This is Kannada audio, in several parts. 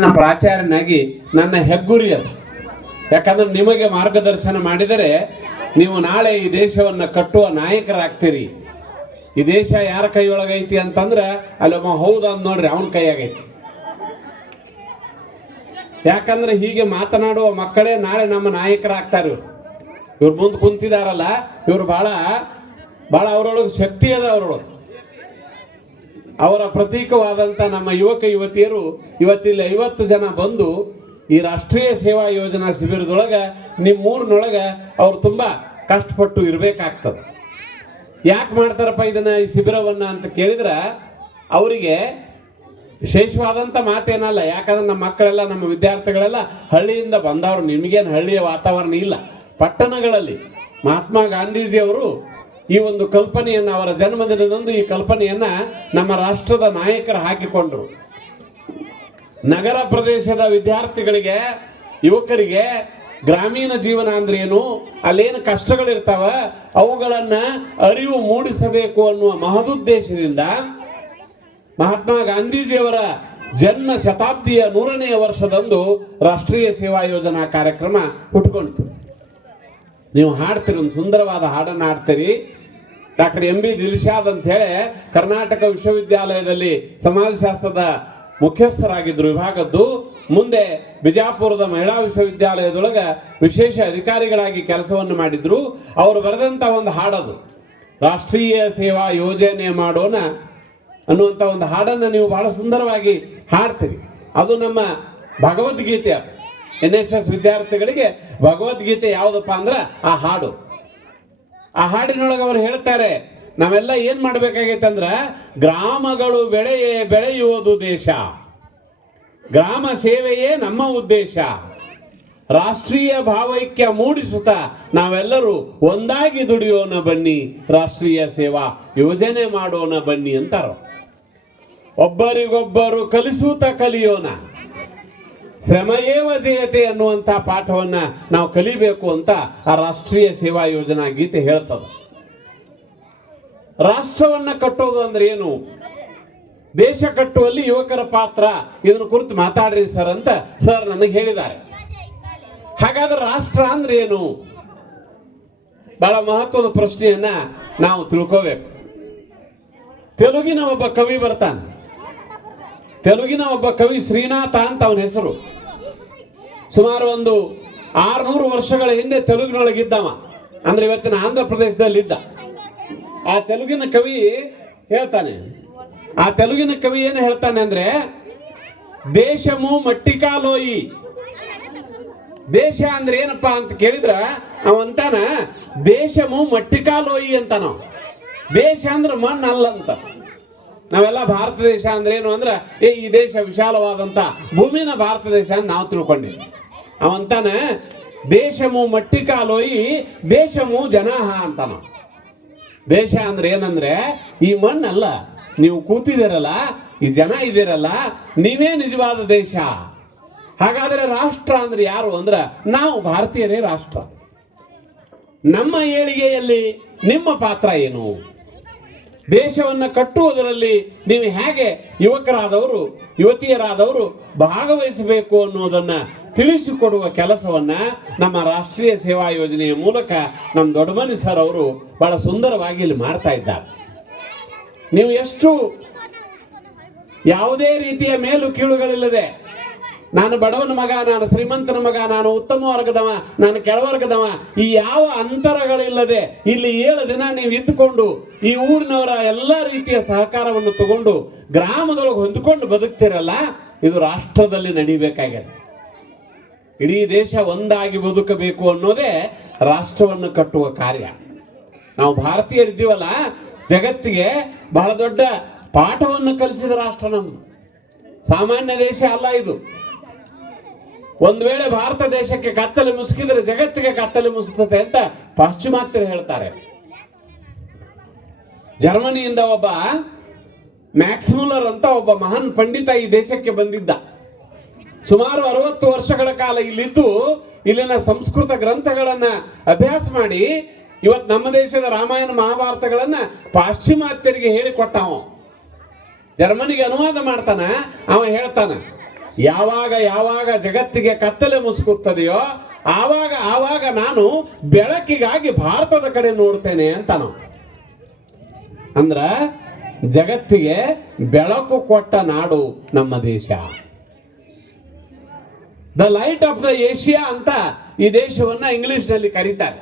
ನನ್ನ ಪ್ರಾಚಾರ್ಯನಾಗಿ ನನ್ನ ಹೆಗ್ಗುರಿ ಅದು ಯಾಕಂದ್ರೆ ನಿಮಗೆ ಮಾರ್ಗದರ್ಶನ ಮಾಡಿದರೆ ನೀವು ನಾಳೆ ಈ ದೇಶವನ್ನು ಕಟ್ಟುವ ನಾಯಕರಾಗ್ತೀರಿ. ಈ ದೇಶ ಯಾರ ಕೈಯೊಳಗೈತಿ ಅಂತಂದ್ರೆ ಅಲ್ಲೊಬ್ಬ ಹೌದು ಅಂದ್ ನೋಡ್ರಿ ಅವನ ಕೈಯಾಗೈತಿ. ಯಾಕಂದ್ರೆ ಹೀಗೆ ಮಾತನಾಡುವ ಮಕ್ಕಳೇ ನಾಳೆ ನಮ್ಮ ನಾಯಕರಾಗ್ತಾರೆ. ಇವ್ರು ಇವ್ರು ಮುಂದೆ ಕುಂತಿದಾರಲ್ಲ, ಇವ್ರು ಬಹಳ ಬಹಳ ಅವರೊಳಗೆ ಶಕ್ತಿ ಅದ ಅವರೊಳಗೆ. ಅವರ ಪ್ರತೀಕವಾದಂಥ ನಮ್ಮ ಯುವಕ ಯುವತಿಯರು ಇವತ್ತಿಲ್ಲಿ ಐವತ್ತು ಜನ ಬಂದು ಈ ರಾಷ್ಟ್ರೀಯ ಸೇವಾ ಯೋಜನಾ ಶಿಬಿರದೊಳಗೆ, ನಿಮ್ಮೂರಿನೊಳಗೆ ಅವ್ರು ತುಂಬ ಕಷ್ಟಪಟ್ಟು ಇರಬೇಕಾಗ್ತದೆ. ಯಾಕೆ ಮಾಡ್ತಾರಪ್ಪ ಇದನ್ನು ಈ ಶಿಬಿರವನ್ನು ಅಂತ ಕೇಳಿದ್ರೆ, ಅವರಿಗೆ ವಿಶೇಷವಾದಂಥ ಮಾತೇನಲ್ಲ, ಯಾಕಂದ್ರೆ ನಮ್ಮ ಮಕ್ಕಳೆಲ್ಲ, ನಮ್ಮ ವಿದ್ಯಾರ್ಥಿಗಳೆಲ್ಲ ಹಳ್ಳಿಯಿಂದ ಬಂದವರು, ನಿಮಗೇನು ಹಳ್ಳಿಯ ವಾತಾವರಣ ಇಲ್ಲ. ಪಟ್ಟಣಗಳಲ್ಲಿ ಮಹಾತ್ಮ ಗಾಂಧೀಜಿಯವರು ಈ ಒಂದು ಕಲ್ಪನೆಯನ್ನು ಅವರ ಜನ್ಮದಿನದಂದು ಈ ಕಲ್ಪನೆಯನ್ನ ನಮ್ಮ ರಾಷ್ಟ್ರದ ನಾಯಕರು ಹಾಕಿಕೊಂಡರು. ನಗರ ಪ್ರದೇಶದ ವಿದ್ಯಾರ್ಥಿಗಳಿಗೆ, ಯುವಕರಿಗೆ ಗ್ರಾಮೀಣ ಜೀವನ ಅಂದ್ರೆ ಏನು? ಅಲ್ಲೇನು ಕಷ್ಟಗಳಿರ್ತಾವ? ಅವುಗಳನ್ನ ಅರಿವು ಮೂಡಿಸಬೇಕು ಅನ್ನುವ ಮಹದುದ್ದೇಶದಿಂದ ಮಹಾತ್ಮ ಗಾಂಧೀಜಿಯವರ ಜನ್ಮ ಶತಾಬ್ದಿಯ ನೂರನೆಯ ವರ್ಷದಂದು ರಾಷ್ಟ್ರೀಯ ಸೇವಾ ಯೋಜನಾ ಕಾರ್ಯಕ್ರಮ ಹುಟ್ಕೊಳ್ತು ನೀವು ಹಾಡ್ತೀರಿ, ಒಂದು ಸುಂದರವಾದ ಹಾಡನ್ನು ಹಾಡ್ತೀರಿ. ಡಾಕ್ಟರ್ ಎಂ ಬಿ ದಿಲ್ಶಾದ್ ಅಂತ ಹೇಳಿ ಕರ್ನಾಟಕ ವಿಶ್ವವಿದ್ಯಾಲಯದಲ್ಲಿ ಸಮಾಜಶಾಸ್ತ್ರದ ಮುಖ್ಯಸ್ಥರಾಗಿದ್ದರು ವಿಭಾಗದ್ದು ಮುಂದೆ ಬಿಜಾಪುರದ ಮಹಿಳಾ ವಿಶ್ವವಿದ್ಯಾಲಯದೊಳಗೆ ವಿಶೇಷ ಅಧಿಕಾರಿಗಳಾಗಿ ಕೆಲಸವನ್ನು ಮಾಡಿದ್ರು. ಅವರು ಬರೆದಂಥ ಒಂದು ಹಾಡದು. ರಾಷ್ಟ್ರೀಯ ಸೇವಾ ಯೋಜನೆ ಮಾಡೋಣ ಅನ್ನುವಂಥ ಒಂದು ಹಾಡನ್ನು ನೀವು ಬಹಳ ಸುಂದರವಾಗಿ ಹಾಡ್ತೀರಿ. ಅದು ನಮ್ಮ ಭಗವದ್ಗೀತೆ ಎನ್ ಎಸ್ ಎಸ್ ವಿದ್ಯಾರ್ಥಿಗಳಿಗೆ ಭಗವದ್ಗೀತೆ ಯಾವುದಪ್ಪ ಅಂದ್ರೆ ಆ ಹಾಡು. ಆ ಹಾಡಿನೊಳಗೆ ಅವರು ಹೇಳ್ತಾರೆ, ನಾವೆಲ್ಲ ಏನ್ ಮಾಡಬೇಕಾಗೈತಂದ್ರೆ ಗ್ರಾಮಗಳು ಬೆಳೆಯೇ ಬೆಳೆಯುವುದು ದೇಶ. ಗ್ರಾಮ ಸೇವೆಯೇ ನಮ್ಮ ಉದ್ದೇಶ. ರಾಷ್ಟ್ರೀಯ ಭಾವೈಕ್ಯ ಮೂಡಿಸುತ್ತಾ ನಾವೆಲ್ಲರೂ ಒಂದಾಗಿ ದುಡಿಯೋಣ ಬನ್ನಿ, ರಾಷ್ಟ್ರೀಯ ಸೇವಾ ಯೋಜನೆ ಮಾಡೋಣ ಬನ್ನಿ ಅಂತಾರ. ಒಬ್ಬರಿಗೊಬ್ಬರು ಕಲಿಸುತ್ತಾ ಕಲಿಯೋಣ. ಶ್ರಮಯೇವ ಜಯತೆ ಅನ್ನುವಂಥ ಪಾಠವನ್ನ ನಾವು ಕಲಿಬೇಕು ಅಂತ ಆ ರಾಷ್ಟ್ರೀಯ ಸೇವಾ ಯೋಜನಾ ಗೀತೆ ಹೇಳ್ತದ. ರಾಷ್ಟ್ರವನ್ನ ಕಟ್ಟೋದು ಅಂದ್ರೆ ಏನು? ದೇಶ ಕಟ್ಟುವಲ್ಲಿ ಯುವಕರ ಪಾತ್ರ. ಇದನ್ನ ಕುರಿತು ಮಾತಾಡ್ರಿ ಸರ್ ಅಂತ ಸರ್ ನನಗೆ ಹೇಳಿದ್ದಾರೆ. ಹಾಗಾದ್ರೆ ರಾಷ್ಟ್ರ ಅಂದ್ರೆ ಏನು? ಬಹಳ ಮಹತ್ವದ ಪ್ರಶ್ನೆಯನ್ನ ನಾವು ತಿಳ್ಕೋಬೇಕು. ತೆಲುಗಿನ ಒಬ್ಬ ಕವಿ ಬರ್ತಾನೆ. ತೆಲುಗಿನ ಒಬ್ಬ ಕವಿ ಶ್ರೀನಾಥ ಅಂತ ಅವನ ಹೆಸರು. ಸುಮಾರು ಒಂದು ಆರ್ನೂರು ವರ್ಷಗಳ ಹಿಂದೆ ತೆಲುಗಿನೊಳಗಿದ್ದವ. ಅಂದ್ರೆ ಇವತ್ತಿನ ಆಂಧ್ರ ಪ್ರದೇಶದಲ್ಲಿದ್ದ. ಆ ತೆಲುಗಿನ ಕವಿ ಹೇಳ್ತಾನೆ. ಆ ತೆಲುಗಿನ ಕವಿ ಏನು ಹೇಳ್ತಾನೆ ಅಂದ್ರೆ, ದೇಶಮು ಮಟ್ಟಿಕಾಲೋಯಿ. ದೇಶ ಅಂದ್ರೆ ಏನಪ್ಪಾ ಅಂತ ಕೇಳಿದ್ರ ಅವಂತಾನ ದೇಶಮು ಮಟ್ಟಿಕಾಲೋಯಿ ಅಂತಾನ ದೇಶ ಅಂದ್ರೆ ಮಣ್ಣಲ್ಲ ಅಂತ. ನಾವೆಲ್ಲ ಭಾರತ ದೇಶ ಅಂದ್ರೆ ಏನು ಅಂದ್ರೆ, ಏ, ಈ ದೇಶ ವಿಶಾಲವಾದಂತ ಭೂಮಿನ ಭಾರತ ದೇಶ ಅಂತ ನಾವು ತಿಳ್ಕೊಂಡಿದ್ವಿ. ಅವಂತಾನ, ದೇಶಮು ಮಟ್ಟಿಕಾಲೋಯಿ, ದೇಶಮು ಜನಾಹ ಅಂತಾನ. ದೇಶ ಅಂದ್ರೆ ಏನಂದ್ರೆ, ಈ ಮಣ್ಣಲ್ಲ, ನೀವು ಕೂತಿದ್ದೀರಲ್ಲ, ಈ ಜನ ಇದ್ದೀರಲ್ಲ, ನೀವೇ ನಿಜವಾದ ದೇಶ. ಹಾಗಾದ್ರೆ ರಾಷ್ಟ್ರ ಅಂದ್ರೆ ಯಾರು ಅಂದ್ರ, ನಾವು ಭಾರತೀಯರೇ ರಾಷ್ಟ್ರ. ನಮ್ಮ ಏಳಿಗೆಯಲ್ಲಿ ನಿಮ್ಮ ಪಾತ್ರ ಏನು? ದೇಶವನ್ನ ಕಟ್ಟುವುದರಲ್ಲಿ ನೀವು ಹೇಗೆ ಯುವಕರಾದವರು, ಯುವತಿಯರಾದವರು ಭಾಗವಹಿಸಬೇಕು ಅನ್ನೋದನ್ನು ತಿಳಿಸಿಕೊಡುವ ಕೆಲಸವನ್ನ ನಮ್ಮ ರಾಷ್ಟ್ರೀಯ ಸೇವಾ ಯೋಜನೆಯ ಮೂಲಕ ನಮ್ಮ ದೊಡ್ಡಮನಿ ಸರ್ ಅವರು ಬಹಳ ಸುಂದರವಾಗಿ ಇಲ್ಲಿ ಮಾಡ್ತಾ ಇದ್ದಾರೆ. ನೀವು ಎಷ್ಟು ಯಾವುದೇ ರೀತಿಯ ಮೇಲು ಕೀಳುಗಳಿಲ್ಲದೆ ನಾನು ಬಡವನ ಮಗ, ನಾನು ಶ್ರೀಮಂತನ ಮಗ, ನಾನು ಉತ್ತಮ ವರ್ಗದವ, ನಾನು ಕೆಳವರ್ಗದವ, ಈ ಯಾವ ಅಂತರಗಳಿಲ್ಲದೆ ಇಲ್ಲಿ ಏಳು ದಿನ ನೀವು ಇದ್ದುಕೊಂಡು ಈ ಊರಿನವರ ಎಲ್ಲ ರೀತಿಯ ಸಹಕಾರವನ್ನು ತಗೊಂಡು ಗ್ರಾಮದೊಳಗೆ ಹೊಂದಿಕೊಂಡು ಬದುಕ್ತಿರಲ್ಲ, ಇದು ರಾಷ್ಟ್ರದಲ್ಲಿ ನಡೀಬೇಕಾಗಿದೆ. ಇಡೀ ದೇಶ ಒಂದಾಗಿ ಬದುಕಬೇಕು ಅನ್ನೋದೇ ರಾಷ್ಟ್ರವನ್ನು ಕಟ್ಟುವ ಕಾರ್ಯ. ನಾವು ಭಾರತೀಯರಿದ್ದೀವಲ್ಲ, ಜಗತ್ತಿಗೆ ಬಹಳ ದೊಡ್ಡ ಪಾಠವನ್ನು ಕಲಿಸಿದ ರಾಷ್ಟ್ರ ನಮ್ಮದು ಸಾಮಾನ್ಯ ದೇಶ ಅಲ್ಲ ಇದು. ಒಂದು ವೇಳೆ ಭಾರತ ದೇಶಕ್ಕೆ ಕತ್ತಲು ಮುಸುಕಿದ್ರೆ ಜಗತ್ತಿಗೆ ಕತ್ತಲು ಮುಸುತ್ತದೆ ಅಂತ ಪಾಶ್ಚಿಮಾತ್ಯರು ಹೇಳ್ತಾರೆ. ಜರ್ಮನಿಯಿಂದ ಒಬ್ಬ ಮ್ಯಾಕ್ಸ್ಮೂಲರ್ ಅಂತ ಒಬ್ಬ ಮಹಾನ್ ಪಂಡಿತ ಈ ದೇಶಕ್ಕೆ ಬಂದಿದ್ದ. ಸುಮಾರು ಅರವತ್ತು ವರ್ಷಗಳ ಕಾಲ ಇಲ್ಲಿದ್ದು ಇಲ್ಲಿನ ಸಂಸ್ಕೃತ ಗ್ರಂಥಗಳನ್ನ ಅಭ್ಯಾಸ ಮಾಡಿ ಇವತ್ತು ನಮ್ಮ ದೇಶದ ರಾಮಾಯಣ ಮಹಾಭಾರತಗಳನ್ನ ಪಾಶ್ಚಿಮಾತ್ಯರಿಗೆ ಹೇಳಿಕೊಟ್ಟ ಜರ್ಮನಿಗೆ ಅನುವಾದ ಮಾಡ್ತಾನ, ಅವ ಹೇಳ್ತಾನ ಯಾವಾಗ ಯಾವಾಗ ಜಗತ್ತಿಗೆ ಕತ್ತಲೆ ಮುಸುಕುತ್ತದೆಯೋ ಆವಾಗ ಆವಾಗ ನಾನು ಬೆಳಕಿಗಾಗಿ ಭಾರತದ ಕಡೆ ನೋಡ್ತೇನೆ ಅಂತ ನಾವು ಅಂದ್ರ ಜಗತ್ತಿಗೆ ಬೆಳಕು ಕೊಟ್ಟ ನಾಡು ನಮ್ಮ ದೇಶ. The light of the Asia ಅಂತ ಈ ದೇಶವನ್ನ ಇಂಗ್ಲಿಷ್ನಲ್ಲಿ ಕರೀತಾರೆ.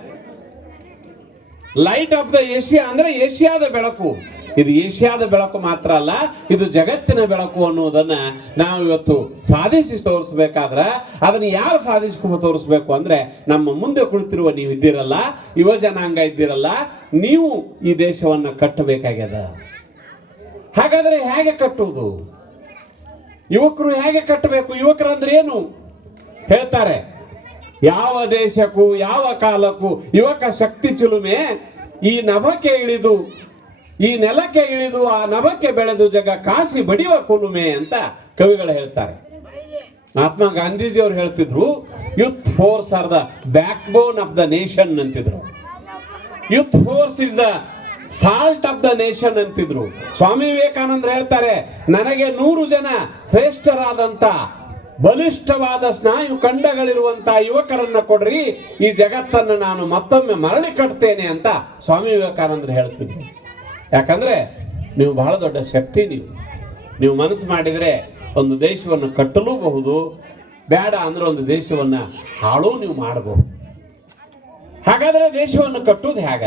ಲೈಟ್ ಆಫ್ ದ ಏಷ್ಯಾ ಅಂದ್ರೆ ಏಷ್ಯಾದ ಬೆಳಕು. ಇದು ಏಷ್ಯಾದ ಬೆಳಕು ಮಾತ್ರ ಅಲ್ಲ, ಇದು ಜಗತ್ತಿನ ಬೆಳಕು ಅನ್ನೋದನ್ನ ನಾವು ಇವತ್ತು ಸಾಧಿಸಿ ತೋರಿಸ್ಬೇಕಾದ್ರೆ ಅದನ್ನ ಯಾರು ಸಾಧಿಸ್ಕೊಂಡು ತೋರಿಸ್ಬೇಕು ಅಂದ್ರೆ ನಮ್ಮ ಮುಂದೆ ಕುಳಿತಿರುವ ನೀವು ಇದ್ದೀರಲ್ಲ ಯುವ ಜನಾಂಗ ಇದ್ದೀರಲ್ಲ, ನೀವು ಈ ದೇಶವನ್ನ ಕಟ್ಟಬೇಕಾಗ್ಯದ. ಹಾಗಾದ್ರೆ ಹೇಗೆ ಕಟ್ಟುವುದು? ಯುವಕರು ಹೇಗೆ ಕಟ್ಟಬೇಕು? ಯುವಕರಂದ್ರೆ ಏನು? ಹೇಳ್ತಾರೆ, ಯಾವ ದೇಶಕ್ಕೂ, ಯಾವ ಕಾಲಕ್ಕೂ ಯುವಕ ಶಕ್ತಿ ಚುಲುಮೆ ಈ ನಭಕ್ಕೆ ಇಳಿದು ಈ ನೆಲಕ್ಕೆ ಇಳಿದು, ಆ ನಭಕ್ಕೆ ಬೆಳೆದು ಜಗ ಕಾಸಿ ಬಡಿವ ಕುಲುಮೆ ಅಂತ ಕವಿಗಳು ಹೇಳ್ತಾರೆ. ಮಹಾತ್ಮ ಗಾಂಧೀಜಿ ಅವ್ರು ಹೇಳ್ತಿದ್ರು youth force are the backbone of the nation ಅಂತಿದ್ರು. Youth force is the salt of the nation ಅಂತಿದ್ರು. ಸ್ವಾಮಿ ವಿವೇಕಾನಂದ ಹೇಳ್ತಾರೆ, ನನಗೆ ನೂರು ಜನ ಶ್ರೇಷ್ಠರಾದಂತ ಬಲಿಷ್ಠವಾದ ಸ್ನಾಯು ಖಂಡಗಳಿರುವಂತಹ ಯುವಕರನ್ನ ಕೊಡ್ರಿ. ಈ ಜಗತ್ತನ್ನು ನಾನು ಮತ್ತೊಮ್ಮೆ ಮರಳಿ ಕಟ್ತೇನೆ ಅಂತ ಸ್ವಾಮಿ ವಿವೇಕಾನಂದ್ರ ಹೇಳ್ತಿದ್ರು. ಯಾಕಂದ್ರೆ ನೀವು ಬಹಳ ದೊಡ್ಡ ಶಕ್ತಿ ನೀವು. ನೀವು ಮನಸ್ಸು ಮಾಡಿದರೆ ಒಂದು ದೇಶವನ್ನು ಕಟ್ಟಲೂಬಹುದು, ಬೇಡ ಅಂದ್ರೆ ಒಂದು ದೇಶವನ್ನ ಹಾಳು ನೀವು ಮಾಡಬಹುದು. ಹಾಗಾದ್ರೆ ದೇಶವನ್ನು ಕಟ್ಟುವುದು ಹೇಗ?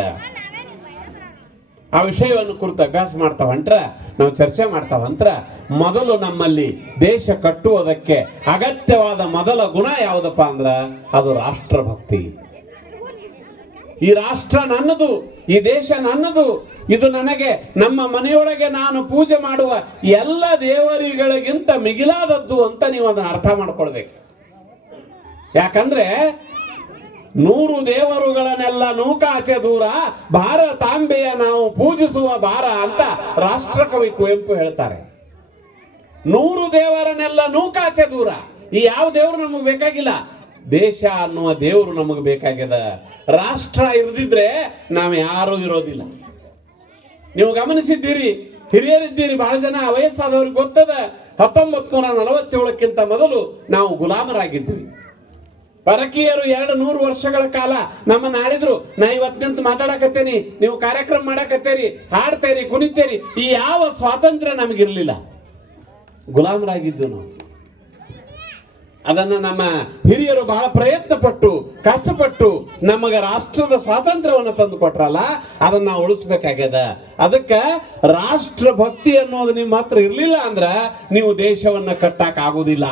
ಆ ವಿಷಯವನ್ನು ಕುರಿತು ಅಭ್ಯಾಸ ಮಾಡ್ತಾ ಹೊಂಟ್ರ, ನಾವು ಚರ್ಚೆ ಮಾಡ್ತಾ ಹೊಂಟ್ರ, ಮೊದಲು ನಮ್ಮಲ್ಲಿ ದೇಶ ಕಟ್ಟುವುದಕ್ಕೆ ಅಗತ್ಯವಾದ ಮೊದಲ ಗುಣ ಯಾವುದಪ್ಪ ಅಂದ್ರ ಅದು ರಾಷ್ಟ್ರಭಕ್ತಿ. ಈ ರಾಷ್ಟ್ರ ನನ್ನದು, ಈ ದೇಶ ನನ್ನದು, ಇದು ನನಗೆ, ನಮ್ಮ ಮನೆಯೊಳಗೆ ನಾನು ಪೂಜೆ ಮಾಡುವ ಎಲ್ಲ ದೇವರುಗಳಿಗಿಂತ ಮಿಗಿಲಾದದ್ದು ಅಂತ ನೀವು ಅದನ್ನ ಅರ್ಥ ಮಾಡ್ಕೊಳ್ಬೇಕು. ಯಾಕಂದ್ರೆ ನೂರು ದೇವರುಗಳನ್ನೆಲ್ಲ ನೂಕಾಚೆ ದೂರ ಭಾರತಾಂಬೆಯ ನಾವು ಪೂಜಿಸುವ ಭಾರ ಅಂತ ರಾಷ್ಟ್ರಕವಿ ಕುವೆಂಪು ಹೇಳ್ತಾರೆ. ನೂರು ದೇವರನ್ನೆಲ್ಲ ನೂಕಾಚೆ ದೂರ, ಈ ಯಾವ ದೇವರು ನಮಗೆ ಬೇಕಾಗಿಲ್ಲ? ದೇಶ ಅನ್ನುವ ದೇವರು ನಮಗೆ ಬೇಕಾಗ್ಯದ. ರಾಷ್ಟ್ರ ಇರದಿದ್ರೆ ನಾವು ಯಾರೂ ಇರೋದಿಲ್ಲ. ನೀವು ಗಮನಿಸಿದ್ದೀರಿ, ಹಿರಿಯರಿದ್ದೀರಿ, ಬಹಳ ಜನ ವಯಸ್ಸಾದವ್ರಿಗೆ ಗೊತ್ತದ ಹತ್ತೊಂಬತ್ತು ನೂರ ನಲವತ್ತೇಳಕ್ಕಿಂತ ಮೊದಲು ನಾವು ಗುಲಾಮರಾಗಿದ್ದೀವಿ. ಪರಕೀಯರು ಎರಡು ನೂರು ವರ್ಷಗಳ ಕಾಲ ನಮ್ಮನ್ನ ಆಡಿದ್ರು ನಾ ಇವತ್ ಮಾತಾಡಕತ್ತೇನಿ, ನೀವು ಕಾರ್ಯಕ್ರಮ ಮಾಡಕತ್ತೇರಿ, ಹಾಡ್ತೇರಿ, ಕುಣಿತೇರಿ, ಈ ಯಾವ ಸ್ವಾತಂತ್ರ್ಯ ನಮಗಿರ್ಲಿಲ್ಲ. ಗುಲಾಮರಾಗಿದ್ದು ನಾವು. ಅದನ್ನ ನಮ್ಮ ಹಿರಿಯರು ಬಹಳ ಪ್ರಯತ್ನ ಪಟ್ಟು ಕಷ್ಟಪಟ್ಟು ನಮಗೆ ರಾಷ್ಟ್ರದ ಸ್ವಾತಂತ್ರ್ಯವನ್ನು ತಂದು ಕೊಟ್ರಲ್ಲ, ಅದನ್ನ ನಾವು ಉಳಿಸ್ಬೇಕಾಗ್ಯದ. ಅದಕ್ಕೆ ರಾಷ್ಟ್ರ ಭಕ್ತಿ ಅನ್ನೋದು ನಿಮ್ಮ ಹತ್ರ ಇರ್ಲಿಲ್ಲ ಅಂದ್ರೆ ನೀವು ದೇಶವನ್ನ ಕಟ್ಟಾಕ ಆಗುದಿಲ್ಲ.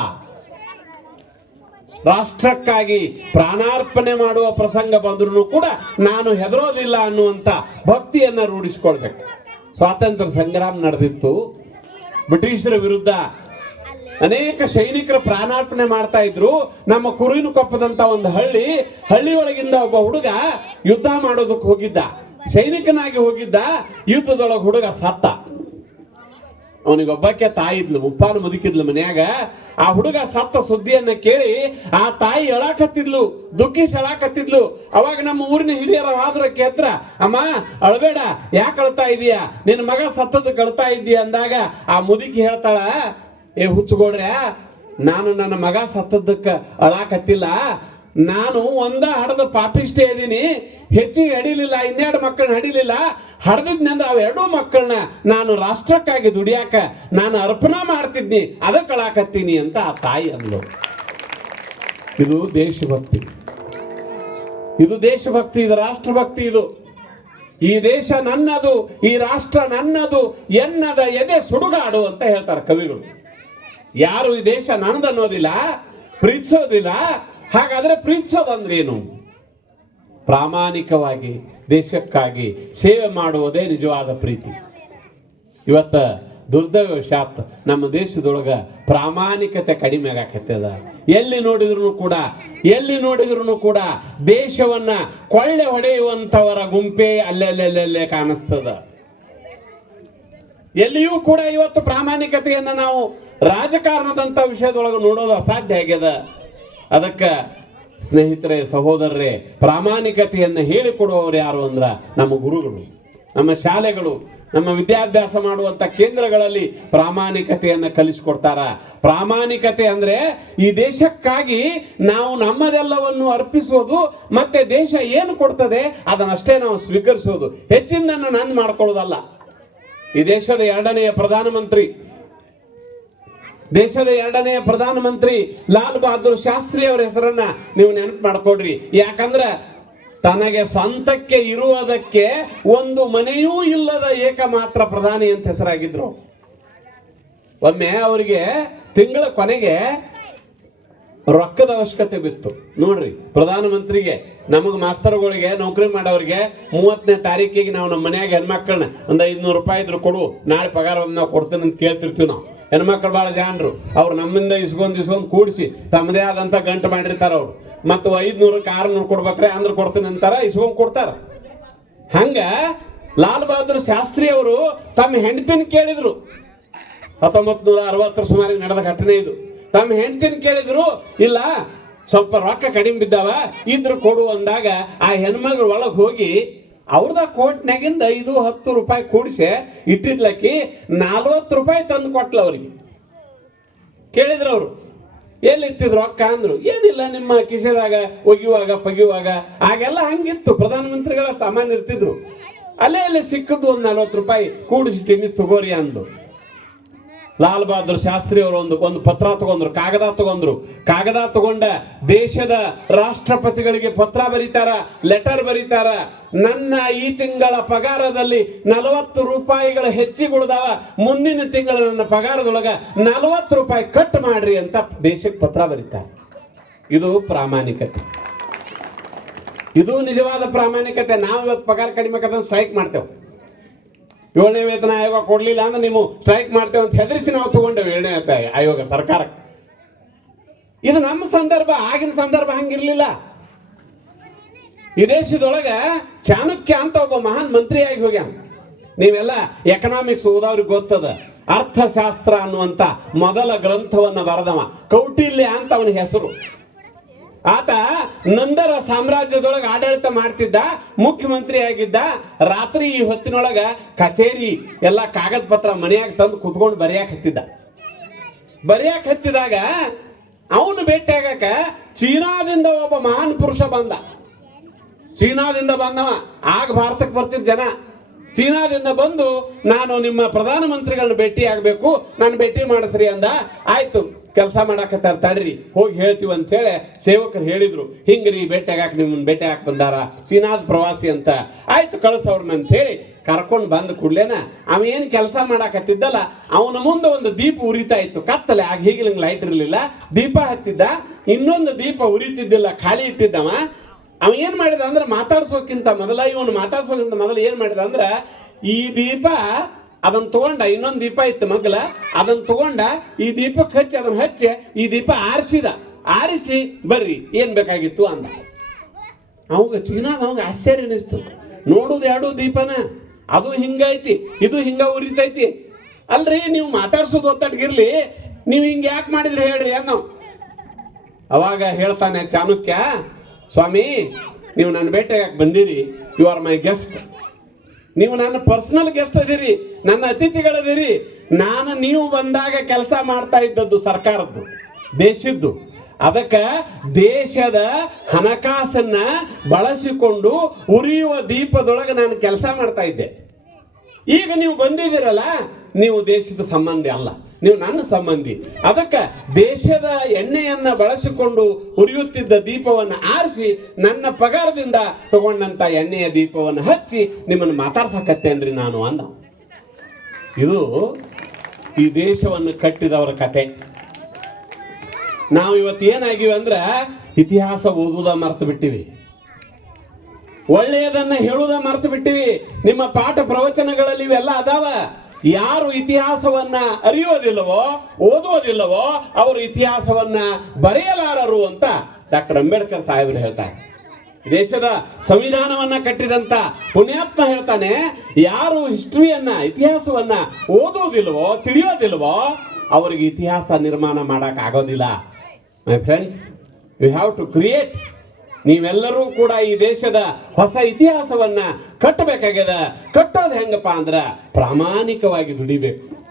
ರಾಷ್ಟ್ರಕ್ಕಾಗಿ ಪ್ರಾಣಾರ್ಪಣೆ ಮಾಡುವ ಪ್ರಸಂಗ ಬಂದ್ರೂ ಕೂಡ ನಾನು ಹೆದರೋದಿಲ್ಲ ಅನ್ನುವಂತ ಭಕ್ತಿಯನ್ನ ರೂಢಿಸ್ಕೊಳ್ಬೇಕು. ಸ್ವಾತಂತ್ರ್ಯ ಸಂಗ್ರಾಮ ನಡೆದಿತ್ತು. ಬ್ರಿಟಿಷರ ವಿರುದ್ಧ ಅನೇಕ ಸೈನಿಕರ ಪ್ರಾಣಾರ್ಪಣೆ ಮಾಡ್ತಾ ಇದ್ರು. ನಮ್ಮ ಕುರಿನು ಕೊಪ್ಪದಂತ ಒಂದು ಹಳ್ಳಿ ಹಳ್ಳಿ ಒಳಗಿಂದ ಒಬ್ಬ ಹುಡುಗ ಯುದ್ಧ ಮಾಡೋದಕ್ಕೆ ಹೋಗಿದ್ದ. ಸೈನಿಕನಾಗಿ ಹೋಗಿದ್ದ. ಯುದ್ಧದೊಳಗೆ ಹುಡುಗ ಸತ್ತ. ಅವನಿಗೊಬ್ಬಕ್ಕೆ ತಾಯಿ ಇದ್ಲು ಮುಪ್ಪಾನ ಮುದುಕಿದ್ಲು ಮನ್ಯಾಗ. ಆ ಹುಡುಗ ಸತ್ತ ಸುದ್ದಿಯನ್ನ ಕೇಳಿ, ಆ ತಾಯಿ ಎಳಾಕತ್ತಿದ್ಲು ದುಃಖಿಸಿ ಎಳಾಕತ್ತಿದ್ಲು ಅವಾಗ ನಮ್ಮ ಊರಿನ ಹಿರಿಯರ ಹಾದ್ರಕ್ಕೆ ಹತ್ರ ಅಮ್ಮ, ಅಳಬೇಡ, ಯಾಕೆ ಅಳ್ತಾ ಇದೀಯ? ನಿನ್ನ ಮಗ ಸತ್ತದ ಕಳ್ತಾ ಇದ್ದೀಯ ಅಂದಾಗ ಆ ಮುದುಕಿ ಹೇಳ್ತಾಳ ಏ, ಹುಚ್ಚುಗೋಡ್ರೆ, ನಾನು ನನ್ನ ಮಗ ಸತ್ತದ್ದಕ್ಕೆ ಅಳಾಕತ್ತಿಲ್ಲ. ನಾನು ಒಂದ ಹಡದ ಪಾಪಿಷ್ಟೇ ಇದೀನಿ. ಹೆಚ್ಚಿಗೆ ಹಡಿಲಿಲ್ಲ, ಇನ್ನೆರಡು ಮಕ್ಕಳನ್ನ ಹಡಿಲಿಲ್ಲ. ಹಡ್ದಿದ್ನಂದ್ರೆ ಅವ ಎರಡೂ ಮಕ್ಕಳನ್ನ ನಾನು ರಾಷ್ಟ್ರಕ್ಕಾಗಿ ದುಡಿಯಾಕ ನಾನು ಅರ್ಪಣಾ ಮಾಡ್ತಿದ್ನಿ. ಅದಕ್ಕೆ ಅಳಾಕತ್ತೀನಿ ಅಂತ ಆ ತಾಯಿ ಅಂದ್ಲು. ಇದು ದೇಶಭಕ್ತಿ. ಇದು ದೇಶಭಕ್ತಿ, ಇದು ರಾಷ್ಟ್ರಭಕ್ತಿ ಇದು. ಈ ದೇಶ ನನ್ನದು, ಈ ರಾಷ್ಟ್ರ ನನ್ನದು ಎನ್ನದ ಎದೆ ಸುಡುಗಾಡು ಅಂತ ಹೇಳ್ತಾರೆ ಕವಿಗಳು. ಯಾರು ಈ ದೇಶ ಅನ್ನೋದಿಲ್ಲ, ಪ್ರೀತಿಸೋದಿಲ್ಲ. ಹಾಗಾದ್ರೆ ಪ್ರೀತಿಸೋದಂದ್ರೇನು ಪ್ರಾಮಾಣಿಕವಾಗಿ, ದೇಶಕ್ಕಾಗಿ ಸೇವೆ ಮಾಡುವುದೇ ನಿಜವಾದ ಪ್ರೀತಿ. ಇವತ್ತ ದುರ್ದೈವಶಾತ್ ನಮ್ಮ ದೇಶದೊಳಗ ಪ್ರಾಮಾಣಿಕತೆ ಕಡಿಮೆ ಆಗಾಕತ್ತದ. ಎಲ್ಲಿ ನೋಡಿದ್ರು ಕೂಡ, ಎಲ್ಲಿ ನೋಡಿದ್ರು ಕೂಡ ದೇಶವನ್ನ ಕೊಳ್ಳೆ ಹೊಡೆಯುವಂತವರ ಗುಂಪೇ ಅಲ್ಲೆಲ್ಲೆಲ್ಲೆಲ್ಲೇ ಕಾಣಿಸ್ತದ. ಎಲ್ಲಿಯೂ ಕೂಡ ಇವತ್ತು ಪ್ರಾಮಾಣಿಕತೆಯನ್ನ ನಾವು ರಾಜಕಾರಣದಂತ ವಿಷಯದೊಳಗೆ ನೋಡೋದು ಅಸಾಧ್ಯ ಆಗ್ಯದ. ಅದಕ್ಕೆ ಸ್ನೇಹಿತರೆ, ಸಹೋದರರೇ, ಪ್ರಾಮಾಣಿಕತೆಯನ್ನು ಹೇಳಿಕೊಡುವವರು ಯಾರು ಅಂದ್ರೆ ನಮ್ಮ ಗುರುಗಳು, ನಮ್ಮ ಶಾಲೆಗಳು, ನಮ್ಮ ವಿದ್ಯಾಭ್ಯಾಸ ಮಾಡುವಂತ ಕೇಂದ್ರಗಳಲ್ಲಿ ಪ್ರಾಮಾಣಿಕತೆಯನ್ನು ಕಲಿಸಿಕೊಡ್ತಾರ. ಪ್ರಾಮಾಣಿಕತೆ ಅಂದ್ರೆ ಈ ದೇಶಕ್ಕಾಗಿ ನಾವು ನಮ್ಮದೆಲ್ಲವನ್ನು ಅರ್ಪಿಸೋದು, ಮತ್ತೆ ದೇಶ ಏನು ಕೊಡ್ತದೆ ಅದನ್ನಷ್ಟೇ ನಾವು ಸ್ವೀಕರಿಸೋದು. ಹೆಚ್ಚಿನದನ್ನು ನಾನು ಮಾಡ್ಕೊಳ್ಳೋದಲ್ಲ. ಈ ದೇಶದ ಎರಡನೆಯ ಪ್ರಧಾನಮಂತ್ರಿ ದೇಶದ ಎರಡನೆಯ ಪ್ರಧಾನಮಂತ್ರಿ ಲಾಲ್ ಬಹದ್ದೂರ್ ಶಾಸ್ತ್ರಿ ಅವರ ಹೆಸರನ್ನ ನೀವು ನೆನಪು ಮಾಡ್ಕೊಡ್ರಿ. ಯಾಕಂದ್ರ ತನಗೆ ಸ್ವಂತಕ್ಕೆ ಇರುವುದಕ್ಕೆ ಒಂದು ಮನೆಯೂ ಇಲ್ಲದ ಏಕಮಾತ್ರ ಪ್ರಧಾನಿ ಅಂತ ಹೆಸರಾಗಿದ್ರು. ಒಮ್ಮೆ ಅವರಿಗೆ ತಿಂಗಳ ಕೊನೆಗೆ ರೊಕ್ಕದ ಅವಶ್ಯಕತೆ ಬಿತ್ತು. ನೋಡ್ರಿ, ಪ್ರಧಾನಮಂತ್ರಿಗೆ, ನಮಗ್ ಮಾಸ್ತರ್ಗಳಿಗೆ, ನೌಕರಿ ಮಾಡೋರಿಗೆ ಮೂವತ್ತನೇ ತಾರೀಕಿಗೆ ನಾವು ನಮ್ಮ ಮನೆಯಾಗ ಹೆಣ್ಮಕ್ಳನ್ನ ಒಂದು ಐದ್ನೂರು ರೂಪಾಯಿ ಇದ್ರು ಕೊಡು, ನಾಳೆ ಪಗಾರ ನಾವು ಕೊಡ್ತೇನೆ ಅಂತ ಕೇಳ್ತಿರ್ತೀವಿ ನಾವು. ಹೆಣ್ಮಕ್ಳು ಭಾಳ ಜಾಣರು ಅವ್ರು ನಮ್ಮಿಂದ ಇಸ್ಕೊಂಡ್ ಇಸ್ಕೊಂಡ್ ಕೂಡಿಸಿ ತಮ್ಮದೇ ಆದಂತ ಗಂಟು ಮಾಡಿರ್ತಾರ ಅವ್ರು. ಮತ್ತು ಐದ್ನೂರಕ್ಕೆ ಆರ್ನೂರು ಕೊಡ್ಬೇಕ್ರೆ ಅಂದ್ರೆ ಕೊಡ್ತೀನಿ ಅಂತಾರ ಇಸ್ಕೊಂಡ್ ಕೊಡ್ತಾರ. ಹಂಗ ಲಾಲ್ ಬಹದ್ದೂರ್ ಶಾಸ್ತ್ರಿ ಅವರು ತಮ್ಮ ಹೆಂಡತಿನ ಕೇಳಿದ್ರು. ಹತ್ತೊಂಬತ್ತು ನೂರ ಅರವತ್ತರ ಸುಮಾರಿಗೆ ನಡೆದ ಘಟನೆ ಇದು. ತಮ್ಮ ಹೆಂಡತಿನ ಕೇಳಿದ್ರು, ಇಲ್ಲ, ಸ್ವಲ್ಪ ರೊಕ್ಕ ಕಡಿಮೆ ಬಿದ್ದಾವ, ಇದ್ರು ಕೊಡು ಅಂದಾಗ ಆ ಹೆಣ್ಮಗಳು ಒಳಗೆ ಹೋಗಿ ಅವ್ರದ ಕೋಟ್ನಾಗಿಂದ ಐದು, ಹತ್ತು ರೂಪಾಯಿ ಕೂಡಿಸಿ ಇಟ್ಟಿದ್ಲಕ್ಕಿ ನಲ್ವತ್ತು ರೂಪಾಯಿ ತಂದು ಕೊಟ್ಲ ಅವ್ರಿಗೆ. ಕೇಳಿದ್ರು ಅವರು. ಎಲ್ಲಿತ್ತಿದ್ರು ರೊಕ್ಕ ಅಂದ್ರು. ಏನಿಲ್ಲ ನಿಮ್ಮ ಕಿಸೆದಾಗ ಒಗಿಯುವಾಗ, ಪಗಿಯುವಾಗ. ಆಗೆಲ್ಲ ಹಂಗಿತ್ತು. ಪ್ರಧಾನಮಂತ್ರಿಗಳ ಸಾಮಾನ್ಯ ಇರ್ತಿದ್ರು ಅಲ್ಲೇ ಅಲ್ಲೇ ಸಿಕ್ಕದ್ದು ಒಂದು ನಲ್ವತ್ತು ರೂಪಾಯಿ ಕೂಡಿಸಿಟ್ಟಿನಿ ತಗೋರಿ ಅಂದು. ಲಾಲ್ ಬಹದ್ದೂರ್ ಶಾಸ್ತ್ರಿ ಅವರು ಒಂದು ಒಂದು ಪತ್ರ ತಗೊಂಡ್ರು, ಕಾಗದ ತಗೊಂಡ್ರು. ಕಾಗದ ತಗೊಂಡ ದೇಶದ ರಾಷ್ಟ್ರಪತಿಗಳಿಗೆ ಪತ್ರ ಬರೀತಾರ ಲೆಟರ್ ಬರೀತಾರ. ನನ್ನ ಈ ತಿಂಗಳ ಪಗಾರದಲ್ಲಿ ನಲವತ್ತು ರೂಪಾಯಿಗಳ ಹೆಚ್ಚಿಗುಳ್ದಾವ. ಮುಂದಿನ ತಿಂಗಳ ನನ್ನ ಪಗಾರದೊಳಗ ನಲವತ್ತು ರೂಪಾಯಿ ಕಟ್ ಮಾಡ್ರಿ ಅಂತ ದೇಶಕ್ಕೆ ಪತ್ರ ಬರೀತಾರೆ. ಇದು ಪ್ರಾಮಾಣಿಕತೆ. ಇದು ನಿಜವಾದ ಪ್ರಾಮಾಣಿಕತೆ. ನಾವು ಇವತ್ತು ಪಗಾರ ಕಡಿಮೆ ಸ್ಟ್ರೈಕ್ ಮಾಡ್ತೇವೆ. ಏಳನೇ ವೇತನ ಆಯೋಗ ಕೊಡ್ಲಿಲ್ಲ ಅಂದ್ರೆ ನೀವು ಸ್ಟ್ರೈಕ್ ಮಾಡ್ತೇವೆ ಅಂತ ಹೆದರಿಸಿ ನಾವು ತಗೊಂಡೇವೆ ಏಳನೇ ಆಯೋಗ ಸರ್ಕಾರ ಇದು ನಮ್ಮ ಸಂದರ್ಭ, ಆಗಿನ ಸಂದರ್ಭ ಹಂಗಿರ್ಲಿಲ್ಲ. ಈ ದೇಶದೊಳಗ ಚಾಣಕ್ಯ ಅಂತ ಒಬ್ಬ ಮಹಾನ್ ಮಂತ್ರಿಯಾಗಿ ಹೋಗ್ಯಾನ. ನೀವೆಲ್ಲ ಎಕನಾಮಿಕ್ಸ್ ಓದವ್ರಿಗೆ ಗೊತ್ತದ. ಅರ್ಥಶಾಸ್ತ್ರ ಅನ್ನುವಂತ ಮೊದಲ ಗ್ರಂಥವನ್ನ ಬರೆದವ. ಕೌಟಿಲ್ಯ ಅಂತ ಅವನ ಹೆಸರು. ಆತ ನಂದರ ಸಾಮ್ರಾಜ್ಯದೊಳಗೆ ಆಡಳಿತ ಮಾಡ್ತಿದ್ದ, ಮುಖ್ಯಮಂತ್ರಿ ಆಗಿದ್ದ, ರಾತ್ರಿ ಈ ಹೊತ್ತಿನೊಳಗ ಕಚೇರಿ ಎಲ್ಲ ಕಾಗದ ಪತ್ರ ಮನೆಯಾಗ ತಂದು ಕುತ್ಕೊಂಡು ಬರೆಯಾಕ ಹತ್ತಿದ್ದ. ಬರೆಯಾಕ ಹತ್ತಿದಾಗ ಅವನು ಭೇಟಿಯಾಗಕ ಚೀನಾದಿಂದ ಒಬ್ಬ ಮಹಾನ್ ಪುರುಷ ಬಂದ. ಚೀನಾದಿಂದ ಬಂದವ. ಆಗ ಭಾರತಕ್ಕೆ ಬರ್ತಿದ್ದ ಜನ. ಚೀನಾದಿಂದ ಬಂದು, ನಾನು ನಿಮ್ಮ ಪ್ರಧಾನಮಂತ್ರಿಗಳನ್ನ ಭೇಟಿ ಆಗಬೇಕು ನಾನು ಭೇಟಿ ಮಾಡಿಸ್ರಿ ಅಂದ. ಆಯ್ತು. ಕೆಲಸ ಮಾಡಾಕತ್ತಾರ ತಡ್ರಿ, ಹೋಗಿ ಹೇಳ್ತೀವಿ ಅಂತ ಹೇಳಿ ಸೇವಕರು ಹೇಳಿದ್ರು. ಹಿಂಗ್ರಿ ಭೇಟಿ ಆಗಾಕ ನಿಮ್ಮನ್ನ ಹಾಕಿ ಬಂದಾರ, ಚೀನಾದ ಪ್ರವಾಸಿ ಅಂತ. ಆಯ್ತು ಕಳ್ಸವ್ರನ್ನ ಅಂತ ಹೇಳಿ ಕರ್ಕೊಂಡು ಬಂದ ಕೂಡ್ಲೇನ ಅವ ಏನು ಕೆಲಸ ಮಾಡಾಕತ್ತಿದ್ದಲ್ಲ, ಅವನ ಮುಂದೆ ಒಂದು ದೀಪ ಉರಿತಾ ಇತ್ತು. ಕತ್ತಲೆ, ಆಗ ಹೀಗೆ ಲೈಟ್ ಇರಲಿಲ್ಲ. ದೀಪ ಹಚ್ಚಿದ್ದ, ಇನ್ನೊಂದು ದೀಪ ಉರಿತಿದ್ದಿಲ್ಲ, ಖಾಲಿ ಇಟ್ಟಿದ್ದವ. ಅವ ಏನು ಮಾಡಿದ ಅಂದ್ರೆ ಮಾತಾಡ್ಸೋಕ್ಕಿಂತ ಮೊದಲ, ಇವನು ಮಾತಾಡ್ಸೋಕ್ಕಿಂತ ಮೊದಲು ಏನು ಮಾಡಿದ ಅಂದ್ರೆ ಈ ದೀಪ ಅದನ್ನ ತಗೊಂಡ ಇನ್ನೊಂದು ದೀಪ ಇತ್ತು ಮಗ್ಲ ಅದನ್ನ ತಗೊಂಡ ಈ ದೀಪಕ್ಕೆ ಹಚ್ಚಿ ಅದನ್ನ ಹಚ್ಚಿ ಈ ದೀಪ ಆರಿಸಿದ. ಆರಿಸಿ ಬರ್ರಿ, ಏನ್ ಬೇಕಾಗಿತ್ತು ಅಂದ. ಅವಾಗ ಚೀನಾದ ಅವಾಗ ಆಶ್ಚರ್ಯ ಅನಿಸ್ತು ನೋಡುದು ಎರಡು ದೀಪನ? ಅದು ಹಿಂಗೈತಿ, ಇದು ಹಿಂಗ ಉರಿತೈತಿ. ಅಲ್ರಿ, ನೀವು ಮಾತಾಡ್ಸೋದು ಒತ್ತಡ್ಗಿರ್ಲಿ. ನೀವು ಹಿಂಗ ಯಾಕೆ ಮಾಡಿದ್ರಿ ಹೇಳ್ರಿ ಅನ್ನೋ. ಅವಾಗ ಹೇಳ್ತಾನೆ ಚಾಣಕ್ಯ, ಸ್ವಾಮಿ, ನೀವು ನನ್ನ ಭೇಟಿಯಾಗಿ ಬಂದಿರಿ. ಯು ಆರ್ ಮೈ ಗೆಸ್ಟ್ ನೀವು ನನ್ನ ಪರ್ಸನಲ್ ಗೆಸ್ಟ್ ಅದೀರಿ, ನನ್ನ ಅತಿಥಿಗಳದಿರಿ. ನಾನು ನೀವು ಬಂದಾಗ ಕೆಲಸ ಮಾಡ್ತಾ ಇದ್ದದ್ದು ಸರ್ಕಾರದ್ದು, ದೇಶದ್ದು. ಅದಕ್ಕೆ ದೇಶದ ಹಣಕಾಸನ್ನ ಬಳಸಿಕೊಂಡು ಉರಿಯುವ ದೀಪದೊಳಗೆ ನಾನು ಕೆಲಸ ಮಾಡ್ತಾ ಇದ್ದೆ. ಈಗ ನೀವು ಬಂದಿದ್ದೀರಲ್ಲ, ನೀವು ದೇಶದ ಸಂಬಂಧಿ ಅಲ್ಲ, ನೀವು ನನ್ನ ಸಂಬಂಧಿ. ಅದಕ್ಕೆ ದೇಶದ ಎಣ್ಣೆಯನ್ನ ಬಳಸಿಕೊಂಡು ಉರಿಯುತ್ತಿದ್ದ ದೀಪವನ್ನು ಆರಿಸಿ ನನ್ನ ಪಗಾರದಿಂದ ತಗೊಂಡಂತ ಎಣ್ಣೆಯ ದೀಪವನ್ನು ಹಚ್ಚಿ ನಿಮ್ಮನ್ನು ಮಾತಾಡ್ಸಕತ್ತೇನ್ರಿ ನಾನು ಅಂದ. ಇದು ಈ ದೇಶವನ್ನು ಕಟ್ಟಿದವರ ಕತೆ. ನಾವು ಇವತ್ತು ಏನಾಗಿವೆ ಅಂದ್ರೆ ಇತಿಹಾಸ ಓದುವುದ ಮರ್ತು ಬಿಟ್ಟಿವಿ. ಒಳ್ಳೆಯದನ್ನ ಹೇಳುವುದ ಮರ್ತು ಬಿಟ್ಟಿವಿ. ನಿಮ್ಮ ಪಾಠ ಪ್ರವಚನಗಳಲ್ಲಿ ಇವೆಲ್ಲ ಅದಾವ. ಯಾರು ಇತಿಹಾಸವನ್ನ ಅರಿಯೋದಿಲ್ಲವೋ, ಓದುವುದಿಲ್ಲವೋ, ಅವರು ಇತಿಹಾಸವನ್ನ ಬರೆಯಲಾರರು ಅಂತ ಡಾಕ್ಟರ್ ಅಂಬೇಡ್ಕರ್ ಸಾಹೇಬರು ಹೇಳ್ತಾರೆ. ದೇಶದ ಸಂವಿಧಾನವನ್ನ ಕಟ್ಟಿದಂತ ಪುಣ್ಯಾತ್ಮ ಹೇಳ್ತಾನೆ, ಯಾರು ಹಿಸ್ಟ್ರಿಯನ್ನ, ಇತಿಹಾಸವನ್ನ ಓದುವುದಿಲ್ವೋ ತಿಳಿಯೋದಿಲ್ವೋ ಅವರಿಗೆ ಇತಿಹಾಸ ನಿರ್ಮಾಣ ಮಾಡಕ್ ಆಗೋದಿಲ್ಲ. My friends you have to create ನೀವೆಲ್ಲರೂ ಕೂಡ ಈ ದೇಶದ ಹೊಸ ಇತಿಹಾಸವನ್ನ ಕಟ್ಟಬೇಕಾಗ್ಯದ. ಕಟ್ಟೋದು ಹೆಂಗಪ್ಪ ಅಂದ್ರ ಪ್ರಾಮಾಣಿಕವಾಗಿ ದುಡಿಬೇಕು.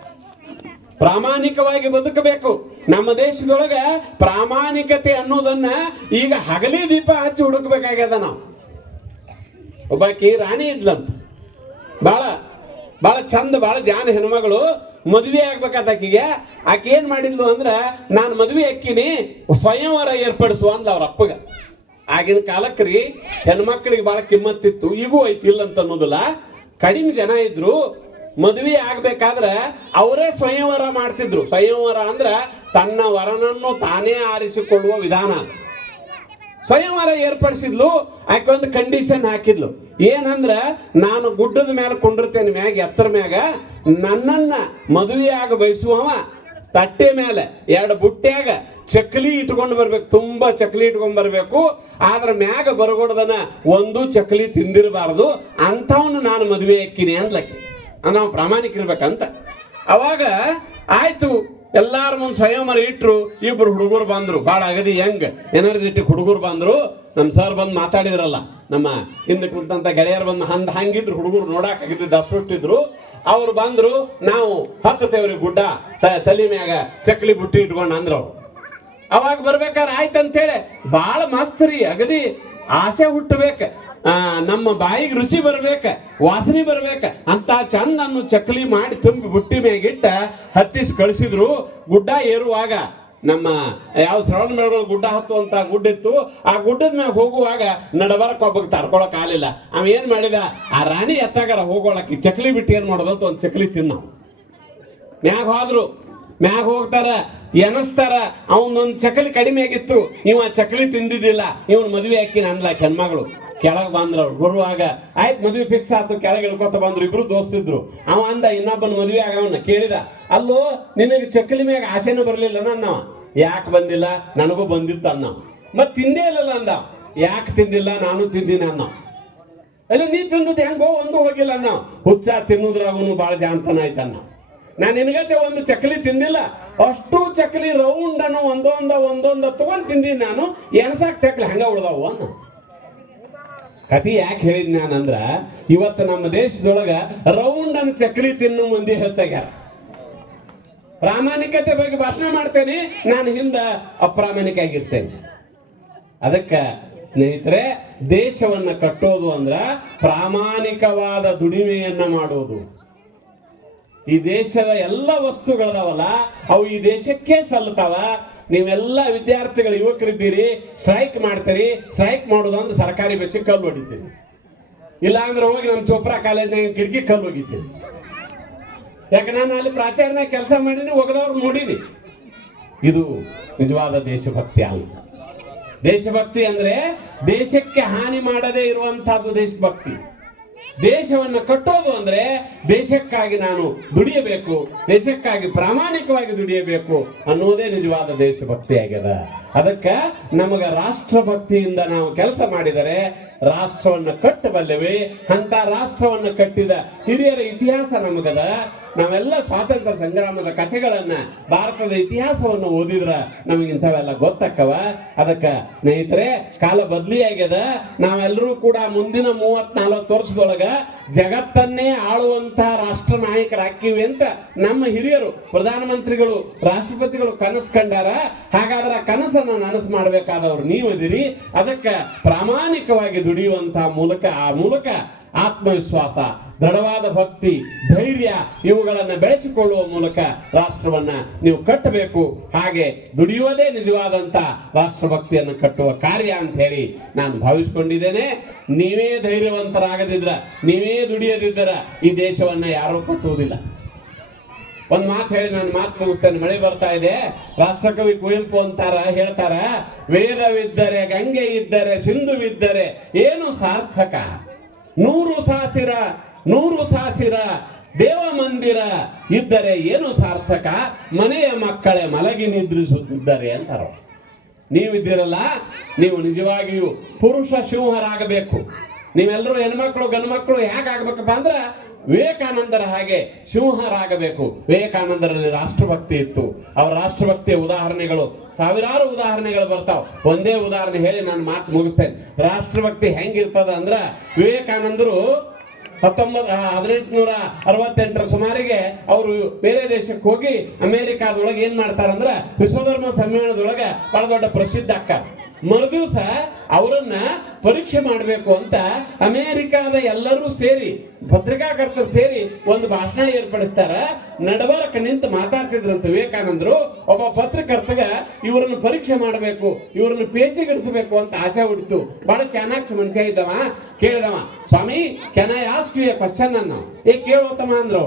ಪ್ರಾಮಾಣಿಕವಾಗಿ ಬದುಕಬೇಕು. ನಮ್ಮ ದೇಶದೊಳಗ ಪ್ರಾಮಾಣಿಕತೆ ಅನ್ನೋದನ್ನ ಈಗ ಹಗಲಿ ದೀಪ ಹಚ್ಚಿ ಹುಡುಕ್ಬೇಕಾಗ್ಯದ ನಾವು. ಒಬ್ಬಾಕಿ ರಾಣಿ ಇದ್ಲಂತ. ಭಾಳ ಭಾಳ ಚಂದ ಭಾಳ ಜಾನ ಹೆಣ್ಮಗಳು ಮದುವೆ ಆಗ್ಬೇಕಾದ ಆಕಿಗೆ. ಆಕೆ ಏನ್ ಮಾಡಿದ್ಲು ಅಂದ್ರ, ನಾನು ಮದುವೆ ಅಕ್ಕಿನಿ ಸ್ವಯಂವರ ಏರ್ಪಡಿಸುವ ಅಂದ್ಲ ಅವ್ರ ಅಪ್ಪಗ. ಆಗಿನ ಕಾಲಕ್ಕೆ ರೀ ಹೆಣ್ಮಕ್ಳಿಗೆ ಭಾಳ ಕಿಮ್ಮತ್ತಿತ್ತು, ಈಗೂ ಐತಿ ಇಲ್ಲ ಅಂತ ಅನ್ನೋದಿಲ್ಲ. ಕಡಿಮೆ ಜನ ಇದ್ರು, ಮದುವೆ ಆಗ್ಬೇಕಾದ್ರೆ ಅವರೇ ಸ್ವಯಂವರ ಮಾಡ್ತಿದ್ರು. ಸ್ವಯಂವರ ಅಂದ್ರ ತನ್ನ ವರನನ್ನು ತಾನೇ ಆರಿಸಿಕೊಳ್ಳುವ ವಿಧಾನ. ಸ್ವಯಂವರ ಏರ್ಪಡಿಸಿದ್ಲು, ಆಕೆ ಒಂದು ಕಂಡೀಷನ್ ಹಾಕಿದ್ಲು. ಏನಂದ್ರ, ನಾನು ಗುಡ್ಡದ ಮೇಲೆ ಕೊಂಡಿರ್ತೇನೆ ಮ್ಯಾಗ, ಎತ್ತರ ಮ್ಯಾಗ, ನನ್ನನ್ನ ಮದುವೆಯಾಗ ಬಯಸುವವ ತಟ್ಟೆ ಮೇಲೆ ಎರಡು ಬುಟ್ಟ್ಯಾಗ ಚಕ್ಲಿ ಇಟ್ಕೊಂಡು ಬರ್ಬೇಕು, ತುಂಬಾ ಚಕ್ಲಿ ಇಟ್ಕೊಂಡ್ ಬರ್ಬೇಕು. ಆದ್ರ ಮ್ಯಾಗ ಬರಗೊಡ್ದನ ಒಂದು ಚಕ್ಲಿ ತಿಂದಿರಬಾರ್ದು ಅಂಥವನ್ನ ನಾನು ಮದುವೆ ಹಾಕಿನಿ ಅಂದ್ಲಕ್ಕೆ. ನಾವು ಪ್ರಾಮಾಣಿಕರಿರ್ಬೇಕಂತ ಅವಾಗ ಆಯ್ತು, ಎಲ್ಲಾರ ಮುಂದೆ ಸ್ವಯಂವರ ಇಟ್ರು, ಇಬ್ರು ಹುಡುಗರು ಬಂದ್ರು. ಭಾಳ ಅಗದಿ ಹೆಂಗ್ ಎನರ್ಜೆಟಿಕ್ ಹುಡುಗರು ಬಂದ್ರು. ನಮ್ಮ ಸರ್ ಬಂದು ಮಾತಾಡಿದ್ರಲ್ಲ, ನಮ್ಮ ಹಿಂದೆ ಕುಂತಂತ ಗೆಳೆಯರು ಬಂದು ಹಂದ ಹಂಗಿದ್ರು, ಹುಡುಗರು ನೋಡಕ್ ಆಗಿದ್ದು ಅಷ್ಟಿದ್ರು ಅವ್ರು ಬಂದ್ರು, ನಾವು ಹತ್ತತೇವ್ರಿ ಗುಡ್ಡ ತಲಿ ಮ್ಯಾಗ ಚಕ್ಲಿ ಬುಟ್ಟಿ ಇಟ್ಕೊಂಡು ಅಂದ್ರು ಅವ್ರು. ಅವಾಗ ಬರ್ಬೇಕಾದ್ರೆ ಆಯ್ತಂತೇಳಿ ಭಾಳ ಮಸ್ತ್ ರೀ, ಅಗದಿ ಆಸೆ ಹುಟ್ಟಬೇಕ. ನಮ್ಮ ಬಾಯಿಗೆ ರುಚಿ ಬರ್ಬೇಕ, ವಾಸನೆ ಬರ್ಬೇಕ. ಅಂತ ಚಂದ ಅನ್ನು ಚಕ್ಲಿ ಮಾಡಿ ತುಂಬಿ ಬುಟ್ಟಿ ಮ್ಯಾಗಿಟ್ಟ ಹತ್ತಿಸಿ ಕಳಿಸಿದ್ರು, ಗುಡ್ಡ ಏರುವಾಗ ನಮ್ಮ ಯಾವ ಶ್ರವಣ ಮೇಳಗಳು ಗುಡ್ಡ ಹತ್ತುವಂತ ಗುಡ್ಡ ಇತ್ತು ಆ ಗುಡ್ಡದ ಮ್ಯಾಗ ಹೋಗುವಾಗ ನಡಬಾರಕ್ ಒಬ್ಬ ತಡ್ಕೊಳಕ್ ಆಗಲಿಲ್ಲ. ಅವ ಏನ್ ಮಾಡಿದ, ಆ ರಾಣಿ ಎತ್ತಾಗಾರ ಹೋಗೋಳಕ್ಕೆ ಚಕ್ಲಿ ಬಿಟ್ಟು ಏನ್ ಮಾಡೋದಂತ ಒಂದು ಚಕ್ಲಿ ತಿನ್ನ ಮ್ಯಾಗ ಹೋದ್ರು. ಮ್ಯಾಗ ಹೋಗ್ತಾರ, ಎನಸ್ತಾರ, ಅವನೊಂದು ಚಕಲಿ ಕಡಿಮೆ ಆಗಿತ್ತು, ಇವ ಚಕಲಿ ತಿಂದಿದ್ದಿಲ್ಲ, ಇವನ್ ಮದ್ವೆ ಹಾಕಿ ಅಂದ್ಲ ಹೆಣ್ಮಗಳು. ಕೆಳಗೆ ಬಂದ್ರ ಅವ್ರು ಬರುವಾಗ ಆಯ್ತು ಮದ್ವೆ ಫಿಕ್ಸ್ ಆಯ್ತು ಕೆಳಗೆ ಇಳ್ಕೊತ ಬಂದ್ರು, ಇಬ್ರು ದೋಸ್ತಿದ್ರು ಅವ ಅಂದ, ಇನ್ನೊಬ್ಬನ ಮದುವೆ ಆಗವನ್ನ ಕೇಳಿದ, ಅಲ್ಲೋ, ನಿನಗೆ ಚಕಲಿ ಮ್ಯಾಗ ಆಸೆನೂ ಬರಲಿಲ್ಲ ನನ್ನವ ಯಾಕೆ ಬಂದಿಲ್ಲ? ನನಗೂ ಬಂದಿತ್ತು ಅನ್ನ. ಮತ್ ತಿಂದೇ ಇಲ್ಲಲ್ಲ ಅಂದ. ಯಾಕೆ ತಿಂದಿಲ್ಲ? ನಾನು ತಿಂದಿನ ಅನ್ನ. ಅಲ್ಲ ನೀ ತಿಂದದ್ದು ಹೆಂಗೋ, ಒಂದು ಹೋಗಿಲ್ಲ ಅನ್ನ. ಹುಚ್ಚ ತಿನ್ನುದ್ರಾಗೂ ಭಾಳ ಜಾನ್ತನ ಆಯ್ತನ್ನ. ನಾನು ನಿನಗತ್ತೆ ಒಂದು ಚಕ್ಲಿ ತಿಂದಿಲ್ಲ. ಅಷ್ಟು ಚಕ್ಲಿ ರೌಂಡ್ ಅನ್ನು ಒಂದೊಂದ ಒಂದೊಂದ ತಗೊಂಡ್ ತಿಂದೀನಿ ನಾನು. ಎಣಸಾಕ್ ಚಕ್ಲಿ ಹಂಗ ಉಳ್ದಾವು ಅನ್ನ? ಕತಿ ಯಾಕೆ ಹೇಳಿದ್ ನಾನಂದ್ರ, ಇವತ್ತು ನಮ್ಮ ದೇಶದೊಳಗ ರೌಂಡ್ ಅನ್ನು ಚಕ್ಲಿ ತಿನ್ನು ಮಂದಿ ಹೇಳ್ತಾಗ್ಯಾರ. ಪ್ರಾಮಾಣಿಕತೆ ಬಗ್ಗೆ ಭಾಷಣ ಮಾಡ್ತೇನೆ, ನಾನು ಹಿಂದ ಅಪ್ರಾಮಾಣಿಕ ಆಗಿರ್ತೇನೆ. ಅದಕ್ಕ ಸ್ನೇಹಿತರೆ, ದೇಶವನ್ನ ಕಟ್ಟೋದು ಅಂದ್ರ ಪ್ರಾಮಾಣಿಕವಾದ ದುಡಿಮೆಯನ್ನ ಮಾಡೋದು. ಈ ದೇಶದ ಎಲ್ಲ ವಸ್ತುಗಳದಾವಲ್ಲ, ಅವು ಈ ದೇಶಕ್ಕೆ ಸಲ್ಲತಾವ ನೀವೆಲ್ಲ ವಿದ್ಯಾರ್ಥಿಗಳು, ಯುವಕರಿದ್ದೀರಿ, ಸ್ಟ್ರೈಕ್ ಮಾಡ್ತೀರಿ, ಸ್ಟ್ರೈಕ್ ಮಾಡೋದು ಅಂದ್ರೆ ಸರ್ಕಾರಿ ಬಸ್ಸಿಗೆ ಕಲ್ಲು ಹೊಡಿತೀರಿ ಇಲ್ಲ ಅಂದ್ರೆ ಹೋಗಿ ನಮ್ಮ ಚೋಪ್ರಾ ಕಾಲೇಜ್ನಾಗ ಕಿಟಕಿ ಕಲ್ಲು ಹೋಗಿದ್ದೀನಿ ಯಾಕೆ ನಾನು ಅಲ್ಲಿ ಪ್ರಾಚಾರ್ಯ ಕೆಲಸ ಮಾಡೀನಿ ಒಗದವ್ರು ನೋಡೀನಿ ಇದು ನಿಜವಾದ ದೇಶಭಕ್ತಿ ಅಲ್ಲ. ದೇಶಭಕ್ತಿ ಅಂದ್ರೆ ದೇಶಕ್ಕೆ ಹಾನಿ ಮಾಡದೇ ಇರುವಂತಹದ್ದು ದೇಶಭಕ್ತಿ. ದೇಶವನ್ನು ಕಟ್ಟೋದು ಅಂದ್ರೆ ದೇಶಕ್ಕಾಗಿ ನಾನು ದುಡಿಯಬೇಕು ದೇಶಕ್ಕಾಗಿ ಪ್ರಾಮಾಣಿಕವಾಗಿ ದುಡಿಯಬೇಕು ಅನ್ನೋದೇ ನಿಜವಾದ ದೇಶಭಕ್ತಿ ಆಗ್ಯದ ಅದಕ್ಕೆ ನಮಗ ರಾಷ್ಟ್ರಭಕ್ತಿಯಿಂದ ನಾವು ಕೆಲಸ ಮಾಡಿದರೆ ರಾಷ್ಟ್ರವನ್ನು ಕಟ್ಟಬಲ್ಲೆವೆ. ಅಂತ ರಾಷ್ಟ್ರವನ್ನು ಕಟ್ಟಿದ ಹಿರಿಯರ ಇತಿಹಾಸ ನಮಗದ. ನಾವೆಲ್ಲ ಸ್ವಾತಂತ್ರ್ಯ ಸಂಗ್ರಾಮದ ಕಥೆಗಳನ್ನ ಭಾರತದ ಇತಿಹಾಸವನ್ನು ಓದಿದ್ರ ನಮಗೆ ಇಂಥವೆಲ್ಲ ಗೊತ್ತಕ್ಕವ. ಅದಕ್ಕ ಸ್ನೇಹಿತರೆ, ಕಾಲ ಬದ್ಲಿ ಆಗ್ಯದ. ನಾವೆಲ್ಲರೂ ಕೂಡ ಮುಂದಿನ ಮೂವತ್ ನಲವತ್ತು ವರ್ಷದೊಳಗ ಜಗತ್ತನ್ನೇ ಆಳುವಂತ ರಾಷ್ಟ್ರ ನಾಯಕರಾಕಿವಿ ಅಂತ ನಮ್ಮ ಹಿರಿಯರು, ಪ್ರಧಾನಮಂತ್ರಿಗಳು, ರಾಷ್ಟ್ರಪತಿಗಳು ಕನಸು ಕಂಡಾರ. ಹಾಗಾದ್ರೆ ಆ ಕನಸನ್ನ ನನಸು ಮಾಡಬೇಕಾದವ್ರು ನೀವದಿರಿ. ಅದಕ್ಕೆ ಪ್ರಾಮಾಣಿಕವಾಗಿ ದುಡಿಯುವಂತಹ ಮೂಲಕ, ಆ ಮೂಲಕ ಆತ್ಮವಿಶ್ವಾಸ, ದೃಢವಾದ ಭಕ್ತಿ, ಧೈರ್ಯ ಇವುಗಳನ್ನು ಬೆಳೆಸಿಕೊಳ್ಳುವ ಮೂಲಕ ರಾಷ್ಟ್ರವನ್ನ ನೀವು ಕಟ್ಟಬೇಕು. ಹಾಗೆ ದುಡಿಯುವುದೇ ನಿಜವಾದಂತ ರಾಷ್ಟ್ರಭಕ್ತಿಯನ್ನು ಕಟ್ಟುವ ಕಾರ್ಯ ಅಂತ ಹೇಳಿ ನಾನು ಭಾವಿಸ್ಕೊಂಡಿದ್ದೇನೆ. ನೀವೇ ಧೈರ್ಯವಂತರಾಗದಿದ್ರ, ನೀವೇ ದುಡಿಯದಿದ್ದರ ಈ ದೇಶವನ್ನ ಯಾರೂ ಕಟ್ಟುವುದಿಲ್ಲ. ಒಂದ್ ಮಾತು ಹೇಳಿ, ನಾನು ಮಾತು ಮುಗಿಸ್ತೇನೆ. ಮಳೆ ಬರ್ತಾ ಇದೆ. ರಾಷ್ಟ್ರಕವಿ ಕುವೆಂಪು ಅಂತಾರ, ಹೇಳ್ತಾರ, ವೇದವಿದ್ದರೆ ಗಂಗೆ ಇದ್ದರೆ ಸಿಂಧುವಿದ್ದರೆ ಏನು ಸಾರ್ಥಕ? ನೂರು ಸಾಸಿರ ನೂರು ಸಾಸಿರ, ದೇವ ಮಂದಿರ ಇದ್ದರೆ ಏನು ಸಾರ್ಥಕ? ಮನೆಯ ಮಕ್ಕಳೇ ಮಲಗಿ ನಿದ್ರಿಸುತ್ತಿದ್ದಾರೆ ಅಂತಾರ. ನೀವಿದ್ದೀರಲ್ಲ, ನೀವು ನಿಜವಾಗಿಯೂ ಪುರುಷ ಸಿಂಹರಾಗಬೇಕು. ನೀವೆಲ್ಲರೂ ಹೆಣ್ಮಕ್ಳು ಗಂಡು ಮಕ್ಕಳು ಹೇಗೆ ಆಗ್ಬೇಕಪ್ಪ ಅಂದ್ರ ವಿವೇಕಾನಂದರ ಹಾಗೆ ಸಿಂಹರಾಗಬೇಕು. ವಿವೇಕಾನಂದರಲ್ಲಿ ರಾಷ್ಟ್ರಭಕ್ತಿ ಇತ್ತು. ಅವ್ರ ರಾಷ್ಟ್ರಭಕ್ತಿಯ ಉದಾಹರಣೆಗಳು, ಸಾವಿರಾರು ಉದಾಹರಣೆಗಳು ಬರ್ತಾವ. ಒಂದೇ ಉದಾಹರಣೆ ಹೇಳಿ ನಾನು ಮಾತು ಮುಗಿಸ್ತೇನೆ. ರಾಷ್ಟ್ರಭಕ್ತಿ ಹೆಂಗಿರ್ತದ ಅಂದ್ರ ವಿವೇಕಾನಂದರು ಹತ್ತೊಂಬತ್ ಹದಿನೆಂಟುನೂರ ಅರವತ್ತೆಂಟರ ಸುಮಾರಿಗೆ ಅವರು ಬೇರೆ ದೇಶಕ್ಕೆ ಹೋಗಿ ಅಮೆರಿಕಾದೊಳಗೆ ಏನ್ ಮಾಡ್ತಾರಂದ್ರ ವಿಶ್ವಧರ್ಮ ಸಮ್ಮೇಳನದೊಳಗೆ ಬಹಳ ದೊಡ್ಡ ಪ್ರಸಿದ್ಧ ಅಕ್ಕ. ಮರುದಿವ್ಸ ಅವರನ್ನ ಪರೀಕ್ಷೆ ಮಾಡಬೇಕು ಅಂತ ಅಮೆರಿಕಾದ ಎಲ್ಲರೂ ಸೇರಿ, ಪತ್ರಿಕಾಕರ್ತರು ಸೇರಿ ಒಂದು ಭಾಷಣ ಏರ್ಪಡಿಸ್ತಾರ. ನಡಬರಕ ನಿಂತು ಮಾತಾಡ್ತಿದ್ರಂತ ವಿವೇಕಾನಂದರು. ಒಬ್ಬ ಪತ್ರಕರ್ತಗ ಇವರನ್ನು ಪರೀಕ್ಷೆ ಮಾಡಬೇಕು, ಇವರನ್ನು ಪೇಚಿಗಿಡಿಸಬೇಕು ಅಂತ ಆಸೆ ಹುಟ್ಟಿತು. ಬಹಳ ಚಾಣಾಕ್ಷ ಮನುಷ್ಯ ಇದ್ದವ, ಕೇಳಿದವ, ಸ್ವಾಮಿ can ask you a question ಅನ್ನ. ಏ ಕೇಳೋತಮ ಅಂದ್ರು.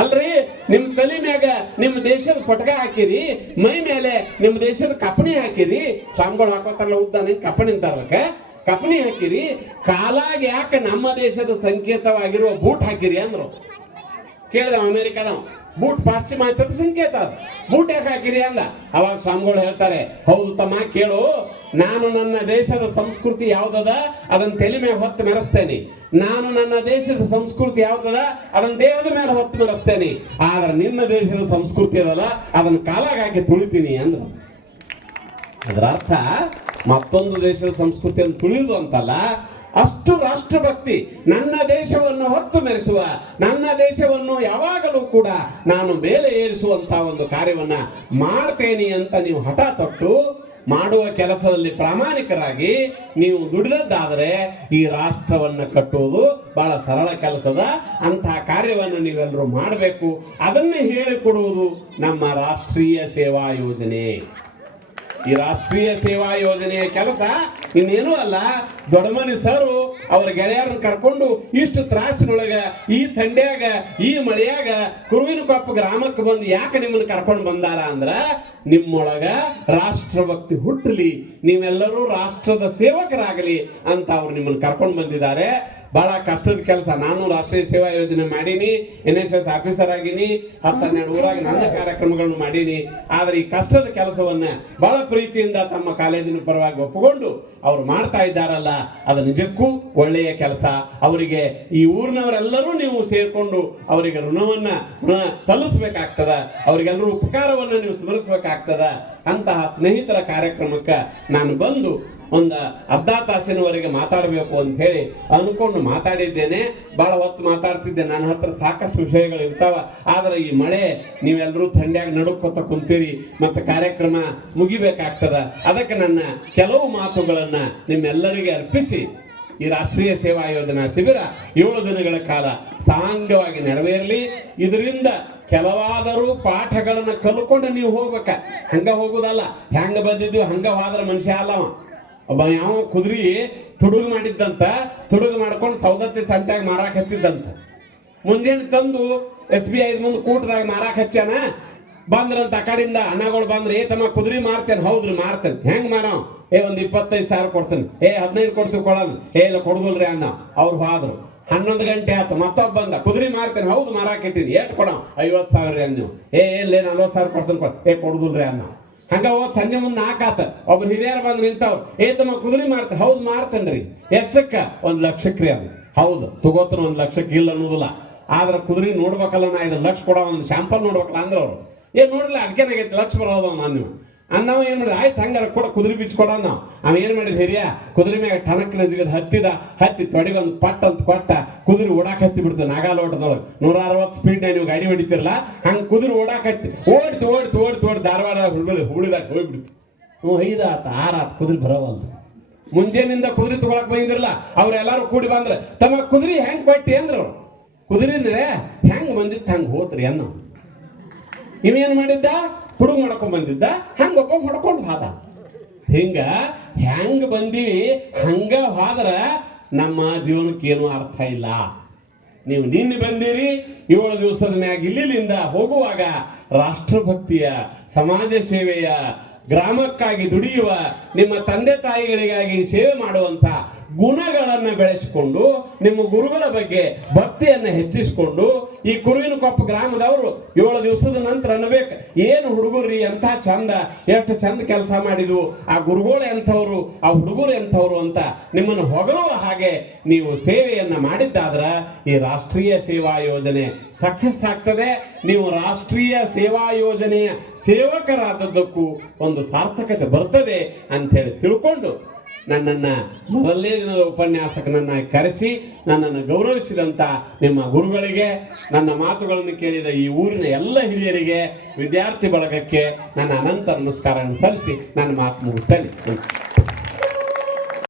ಅಲ್ರಿ, ನಿಮ್ ತಲೆ ಮ್ಯಾಗ ನಿಮ್ ದೇಶದ ಪಟಕ ಹಾಕಿರಿ, ಮೈ ಮೇಲೆ ನಿಮ್ ದೇಶದ ಕಪಣಿ ಹಾಕಿರಿ. ಸ್ವಾಮಿಗಳು ಹಾಕೋತಾರಲ್ಲ ಉದ್ದಾನೆ ಕಪಣಿ ಅಂತಾರಕ್ಕ ಕಪಣಿ ಹಾಕಿರಿ, ಕಾಲಾಗ ಯಾಕೆ ನಮ್ಮ ದೇಶದ ಸಂಕೇತವಾಗಿರುವ ಬೂಟ್ ಹಾಕಿರಿ ಅಂದ್ರು. ಕೇಳಿದ ಅಮೆರಿಕನ ಬೂಟ್ ಪಾಶ್ಚಿಮಾತ್ಯದ ಸಂಕೇತ ಅದು. ಬೂಟ್ ಯಾಕೆ ಹಾಕಿರಿ ಅಂದ. ಅವಾಗ ಸ್ವಾಮಿಗಳು ಹೇಳ್ತಾರೆ, ಹೌದು ತಮ್ಮ, ಕೇಳು. ನಾನು ನನ್ನ ದೇಶದ ಸಂಸ್ಕೃತಿ ಯಾವ್ದದ? ಅದನ್ನ ತಲೆ ಮ್ಯಾಗ ಹೊತ್ತು ಮೆರೆಸ್ತೇನೆ. ನಾನು ನನ್ನ ದೇಶದ ಸಂಸ್ಕೃತಿ ಯಾವ್ದದ? ಅದನ್ನ ದೇಹದ ಮೇಲೆ ಹೊತ್ತು ಬರೆಸ್ತೇನೆ ಆದ್ರೆ ನಿನ್ನ ದೇಶದ ಸಂಸ್ಕೃತಿ ಅದಲ್ಲ. ಅದನ್ನ ಕಾಲಾಗ ಹಾಕಿ ತುಳಿತೀನಿ ಅಂದ್ರು. ಅದರ ಅರ್ಥ, ಮತ್ತೊಂದು ದೇಶದ ಸಂಸ್ಕೃತಿಯನ್ನು ತುಳಿಯುವುದು ಅಂತಲ್ಲ. ಅಷ್ಟು ರಾಷ್ಟ್ರಭಕ್ತಿ ನನ್ನ ದೇಶವನ್ನು ಹೊತ್ತು ಮೆರೆಸುವ, ನನ್ನ ದೇಶವನ್ನು ಯಾವಾಗಲೂ ಕೂಡ ನಾನು ಮೇಲೆ ಏರಿಸುವಂತ ಒಂದು ಕಾರ್ಯವನ್ನ ಮಾಡ್ತೇನೆ ಅಂತ ನೀವು ಹಠ ತೊಟ್ಟು ಮಾಡುವ ಕೆಲಸದಲ್ಲಿ ಪ್ರಾಮಾಣಿಕರಾಗಿ ನೀವು ದುಡಿದದ್ದಾದರೆ ಈ ರಾಷ್ಟ್ರವನ್ನು ಕಟ್ಟುವುದು ಬಹಳ ಸರಳ ಕೆಲಸದ ಅಂತಹ ಕಾರ್ಯವನ್ನು ನೀವೆಲ್ಲರೂ ಮಾಡಬೇಕು. ಅದನ್ನು ಹೇಳಿಕೊಡುವುದು ನಮ್ಮ ರಾಷ್ಟ್ರೀಯ ಸೇವಾ ಯೋಜನೆ. ಈ ರಾಷ್ಟ್ರೀಯ ಸೇವಾ ಯೋಜನೆಯ ಕೆಲಸ ಇನ್ನೇನು ಅಲ್ಲ. ದೊಡ್ಡಮನಿ ಸರ್, ಅವ್ರ ಗೆಳೆಯರನ್ನ ಕರ್ಕೊಂಡು ಇಷ್ಟು ತ್ರಾಸಿನೊಳಗ, ಈ ಥಂಡ್ಯಾಗ, ಈ ಮಳೆಯಾಗ ಕುರುವಿನಕೊಪ್ಪ ಗ್ರಾಮಕ್ಕೆ ಬಂದು ಯಾಕೆ ನಿಮ್ಮನ್ನ ಕರ್ಕೊಂಡು ಬಂದಾರ ಅಂದ್ರ, ನಿಮ್ಮೊಳಗ ರಾಷ್ಟ್ರಭಕ್ತಿ ಹುಟ್ಟಲಿ ನೀವೆಲ್ಲರೂ ರಾಷ್ಟ್ರದ ಸೇವಕರಾಗಲಿ ಅಂತ ಅವ್ರು ನಿಮ್ಮನ್ನ ಕರ್ಕೊಂಡು ಬಂದಿದ್ದಾರೆ. ಬಹಳ ಕಷ್ಟದ ಕೆಲಸ. ನಾನು ರಾಷ್ಟ್ರೀಯ ಸೇವಾ ಯೋಜನೆ ಮಾಡೀನಿ ಎನ್ ಎಸ್ ಎಸ್ ಆಫೀಸರ್ ಆಗಿನಿ ಹತ್ತು ಹನ್ನೆರಡು ಊರಾಗ ನನ್ನ ಕಾರ್ಯಕ್ರಮಗಳನ್ನು ಮಾಡೀನಿ. ಆದ್ರೆ ಈ ಕಷ್ಟದ ಕೆಲಸವನ್ನ ಬಹಳ ಪ್ರೀತಿಯಿಂದ ತಮ್ಮ ಕಾಲೇಜಿನ ಪರವಾಗಿ ಒಪ್ಪಿಕೊಂಡು ಅವ್ರು ಮಾಡ್ತಾ ಇದ್ದಾರಲ್ಲ, ಅದು ನಿಜಕ್ಕೂ ಒಳ್ಳೆಯ ಕೆಲಸ. ಅವರಿಗೆ ಈ ಊರಿನವರೆಲ್ಲರೂ ನೀವು ಸೇರ್ಕೊಂಡು ಅವರಿಗೆ ಋಣವನ್ನ, ಋಣ ಸಲ್ಲಿಸ್ಬೇಕಾಗ್ತದ. ಅವರಿಗೆಲ್ಲರೂ ಉಪಕಾರವನ್ನು ನೀವು ಸ್ಮರಿಸಬೇಕಾಗ್ತದ. ಅಂತಹ ಸ್ನೇಹಿತರ ಕಾರ್ಯಕ್ರಮಕ್ಕೆ ನಾನು ಬಂದು ಒಂದು ಅರ್ಧ ತಾಸಿನವರೆಗೆ ಮಾತಾಡಬೇಕು ಅಂತ ಹೇಳಿ ಅನ್ಕೊಂಡು ಮಾತಾಡಿದ್ದೇನೆ. ಬಹಳ ಹೊತ್ತು ಮಾತಾಡ್ತಿದ್ದೆ. ನನ್ನ ಹತ್ರ ಸಾಕಷ್ಟು ವಿಷಯಗಳು ಇರ್ತಾವ. ಆದ್ರೆ ಈ ಮಳೆ ನೀವೆಲ್ಲರೂ ಥಂಡ್ಯಾಗ ನಡುಕೋತ ಕುಂತೀರಿ. ಮತ್ತೆ ಕಾರ್ಯಕ್ರಮ ಮುಗಿಬೇಕಾಗ್ತದ. ಅದಕ್ಕೆ ನನ್ನ ಕೆಲವು ಮಾತುಗಳನ್ನ ನಿಮ್ಮೆಲ್ಲರಿಗೆ ಅರ್ಪಿಸಿ ಈ ರಾಷ್ಟ್ರೀಯ ಸೇವಾ ಯೋಜನಾ ಶಿಬಿರ ಏಳು ದಿನಗಳ ಕಾಲ ಸಾಂಗವಾಗಿ ನೆರವೇರಲಿ. ಇದರಿಂದ ಕೆಲವಾದರೂ ಪಾಠಗಳನ್ನ ಕಲ್ಕೊಂಡು ನೀವು ಹೋಗ್ಬೇಕ. ಹಂಗ ಹೋಗುದಲ್ಲ. ಹೆಂಗ ಬಂದಿದ್ದೀವಿ ಹಂಗ ಹೋದ್ರ ಮನುಷ್ಯ ಅಲ್ಲವ. ಒಬ್ಬ ಯಾವ ಕುದುರಿ ತುಡುಗು ಮಾಡಿದ್ದಂತ, ತುಡುಗು ಮಾಡ್ಕೊಂಡು ಸೌದತ್ತಿ ಸಂತ್ಯಾಗ ಮಾರಾಕ್ ಹಚ್ಚಿದ್ದಂತ. ಮುಂಜಾನೆ ತಂದು ಎಸ್ ಬಿ ಐ ಮುಂದೆ ಕೂಟದಾಗ ಮಾರಾಕ್ ಹಚ್ಚಾನ ಬಂದ್ರಂತ ಆ ಕಡೆಯಿಂದ ಅಣ್ಣಗಳು ಬಂದ್ರೆ, ಏ ತಮ್ಮ ಕುದುರಿ ಮಾರ್ತೇನೆ. ಹೌದ್ರಿ, ಮಾರ್ತೇನೆ. ಹೆಂಗ್ ಮಾರೋ ಏ, ಒಂದ್ ಇಪ್ಪತ್ತೈದು ಸಾವಿರ ಕೊಡ್ತೇನೆ. ಏ, ಹದಿನೈದು ಕೊಡ್ತೀವಿ ಕೊಡೋದು. ಏ, ಇಲ್ಲ, ಕೊಡುದಿಲ್ರಿ ಅನ್ನ ಅವ್ರು ಹೋದ್ರು. ಹನ್ನೊಂದು ಗಂಟೆ ಆಯ್ತು. ಮತ್ತೊಬ್ಬ ಬಂದ. ಕುದುರಿ ಮಾರ್ತೇನೆ. ಹೌದು, ಮಾರಾಕ್ ಇಟ್ಟಿನಿ ಏಟ್ ಕೊಡ ಐವತ್ತು ಸಾವಿರ ರೀ ಅಂದ್ವು. ಏ, ಇಲ್ಲ ನಲ್ವತ್ತು ಸಾವಿರ ಕೊಡ್ತೇನೆ ಕೊಡ್. ಏ, ಕೊಡುದಿಲ್ರಿ ಅನ್ನ ಹಂಗ ಹೋಗಿ ಸಂಜೆ ಮುಂದೆ ನಾಕಾತ ಒಬ್ರು ಹಿರಿಯರು ಬಂದು ನಿಂತಾವ್ ಏ ತಮ್ಮ ಕುದುರೆ ಮಾರ್ತ ಹೌದು, ಮಾರ್ತೇನ್ರಿ. ಎಷ್ಟಕ್ಕ? ಒಂದ್ ಲಕ್ಷಕ್ರಿ ಅದು. ಹೌದು ತಗೋತನ ಒಂದ್ ಲಕ್ಷಕ್ಕೆ, ಇಲ್ಲ ಅನ್ನೋದಿಲ್ಲ. ಆದ್ರೆ ಕುದುರೆ ನೋಡ್ಬೇಕಲ್ಲ ನಾ ಇದು ಲಕ್ಷ ಕೊಡೋ ಒಂದು ಶಾಂಪಲ್ ನೋಡ್ಬೇಕಲ್ಲ ಅಂದ್ರೆ ಅವ್ರು. ಏನ್ ನೋಡಿಲ್ಲ ಅದಕ್ಕೇನಾಗೈತೆ ಲಕ್ಷ ಬರೋದು ನಾನು ನೀವು ಅನ್ನವ ಏನು ಮಾಡಿದ? ಆಯ್ತು, ಹಂಗಾರ ಕೊಡ, ಕುದುರೆ ಬಿಚ್ಚ ಕೊಡ ನಾವ್ ಅವ ಏನು ಮಾಡಿದ ಹಿರಿಯ? ಕುದುರೆ ಮ್ಯಾಗ ಟಣಕ್ ನಜಿಗದ ಹತ್ತಿದ, ಹತ್ತಿ ತೊಡಿಗೆ ಒಂದು ಪಟ್ ಅಂತ ಕೊಟ್ಟ, ಕುದುರೆ ಓಡಾಕ್ ಹತ್ತಿ ಬಿಡ್ತು ನಾಗಾಲೋಟದೊಳಗೆ. ನೂರ ಅರವತ್ತು ಸ್ಪೀಡ್ ನೀವು ಗಾಡಿ ಹೊಡಿತಿರಲ್ಲ, ಹಂಗೆ ಕುದುರೆ ಓಡಾಕ್ ಹತ್ತಿ, ಓಡ್ತು ಓಡ್ತು ಓಡ್ತು ಓಡ್ ಧಾರವಾಡ ಹುಡುಗರು ಹುಳಿದಾಗ ಹೋಗ್ಬಿಡ್ತು. ಹ್ಞೂ, ಐದು ಆತ, ಆರು ಆತ, ಕುದುರೆ ಬರೋವಲ್ದು. ಮುಂಜಾನಿಂದ ಕುದುರೆ ತಗೊಳಕ್ ಬಂದಿರಲ್ಲ ಅವ್ರೆಲ್ಲಾರು ಕೂಡಿ ಬಂದ್ರ, ತಮ್ಮ ಕುದುರೆ ಹೆಂಗ್ ಕೊಟ್ಟಿ ಅಂದ್ರು ಕುದುರೆ ಹೆಂಗ್ ಬಂದಿತ್ತು, ಹಂಗೆ ಹೋತ್ರಿ ಅನ್ನೋ. ಇವೇನ್ ಮಾಡಿದ್ದ? ಹುಡುಗ ಮಾಡ್ಕೊಂಡ್ ಬಂದಿದ್ದ? ಹಂಗ ಒಬ್ಬ ಹೊಡ್ಕೊಂಡು ಹೋದ. ಹಿಂಗ ಹೆಂಗ ಬಂದೀವಿ? ಹಂಗ ಹೋದ್ರ ನಮ್ಮ ಜೀವನಕ್ಕೆ ಏನು ಅರ್ಥ ಇಲ್ಲ. ನೀವು ನಿನ್ನೆ ಬಂದಿರಿ ಏಳು ದಿವಸದ ಮ್ಯಾಗ ಇಲ್ಲಿಂದ ಹೋಗುವಾಗ ರಾಷ್ಟ್ರಭಕ್ತಿಯ ಸಮಾಜ ಸೇವೆಯ ಗ್ರಾಮಕ್ಕಾಗಿ ದುಡಿಯುವ ನಿಮ್ಮ ತಂದೆ ತಾಯಿಗಳಿಗಾಗಿ ಸೇವೆ ಮಾಡುವಂತ ಗುಣಗಳನ್ನ ಬೆಳೆಸಿಕೊಂಡು ನಿಮ್ಮ ಗುರುಗಳ ಬಗ್ಗೆ ಭಕ್ತಿಯನ್ನ ಹೆಚ್ಚಿಸಿಕೊಂಡು ಈ ಕುರುವಿನ ಕೊಪ್ಪ ಗ್ರಾಮದವರು ಏಳು ದಿವಸದ ನಂತರ ಅನ್ನಬೇಕು. ಏನು ಹುಡುಗರು ಎಂಥ ಚಂದ, ಎಷ್ಟು ಚಂದ ಕೆಲಸ ಮಾಡಿದ್ವು. ಆ ಗುರುಗಳು ಎಂಥವ್ರು ಆ ಹುಡುಗರು ಎಂಥವ್ರು ಅಂತ ನಿಮ್ಮನ್ನು ಹೊಗಳುವ ಹಾಗೆ ನೀವು ಸೇವೆಯನ್ನ ಮಾಡಿದ್ದಾದ್ರ ಈ ರಾಷ್ಟ್ರೀಯ ಸೇವಾ ಯೋಜನೆ ಸಕ್ಸಸ್ ಆಗ್ತದೆ. ನೀವು ರಾಷ್ಟ್ರೀಯ ಸೇವಾ ಯೋಜನೆಯ ಸೇವಕರಾದದ್ದಕ್ಕೂ ಒಂದು ಸಾರ್ಥಕತೆ ಬರ್ತದೆ ಅಂತ ಹೇಳಿ ತಿಳ್ಕೊಂಡು ನನ್ನನ್ನ ಮೊದಲನೇ ದಿನದ ಉಪನ್ಯಾಸಕನನ್ನ ಕರೆಸಿ ನನ್ನನ್ನು ಗೌರವಿಸಿದಂತ ನಿಮ್ಮ ಗುರುಗಳಿಗೆ, ನನ್ನ ಮಾತುಗಳನ್ನು ಕೇಳಿದ ಈ ಊರಿನ ಎಲ್ಲ ಹಿರಿಯರಿಗೆ, ವಿದ್ಯಾರ್ಥಿ ಬಳಗಕ್ಕೆ ನನ್ನ ಅನಂತ ನಮಸ್ಕಾರವನ್ನು ಸಲ್ಲಿಸಿ ನನ್ನ ಮಾತು ಮುಗಿಸ್ತೇನೆ.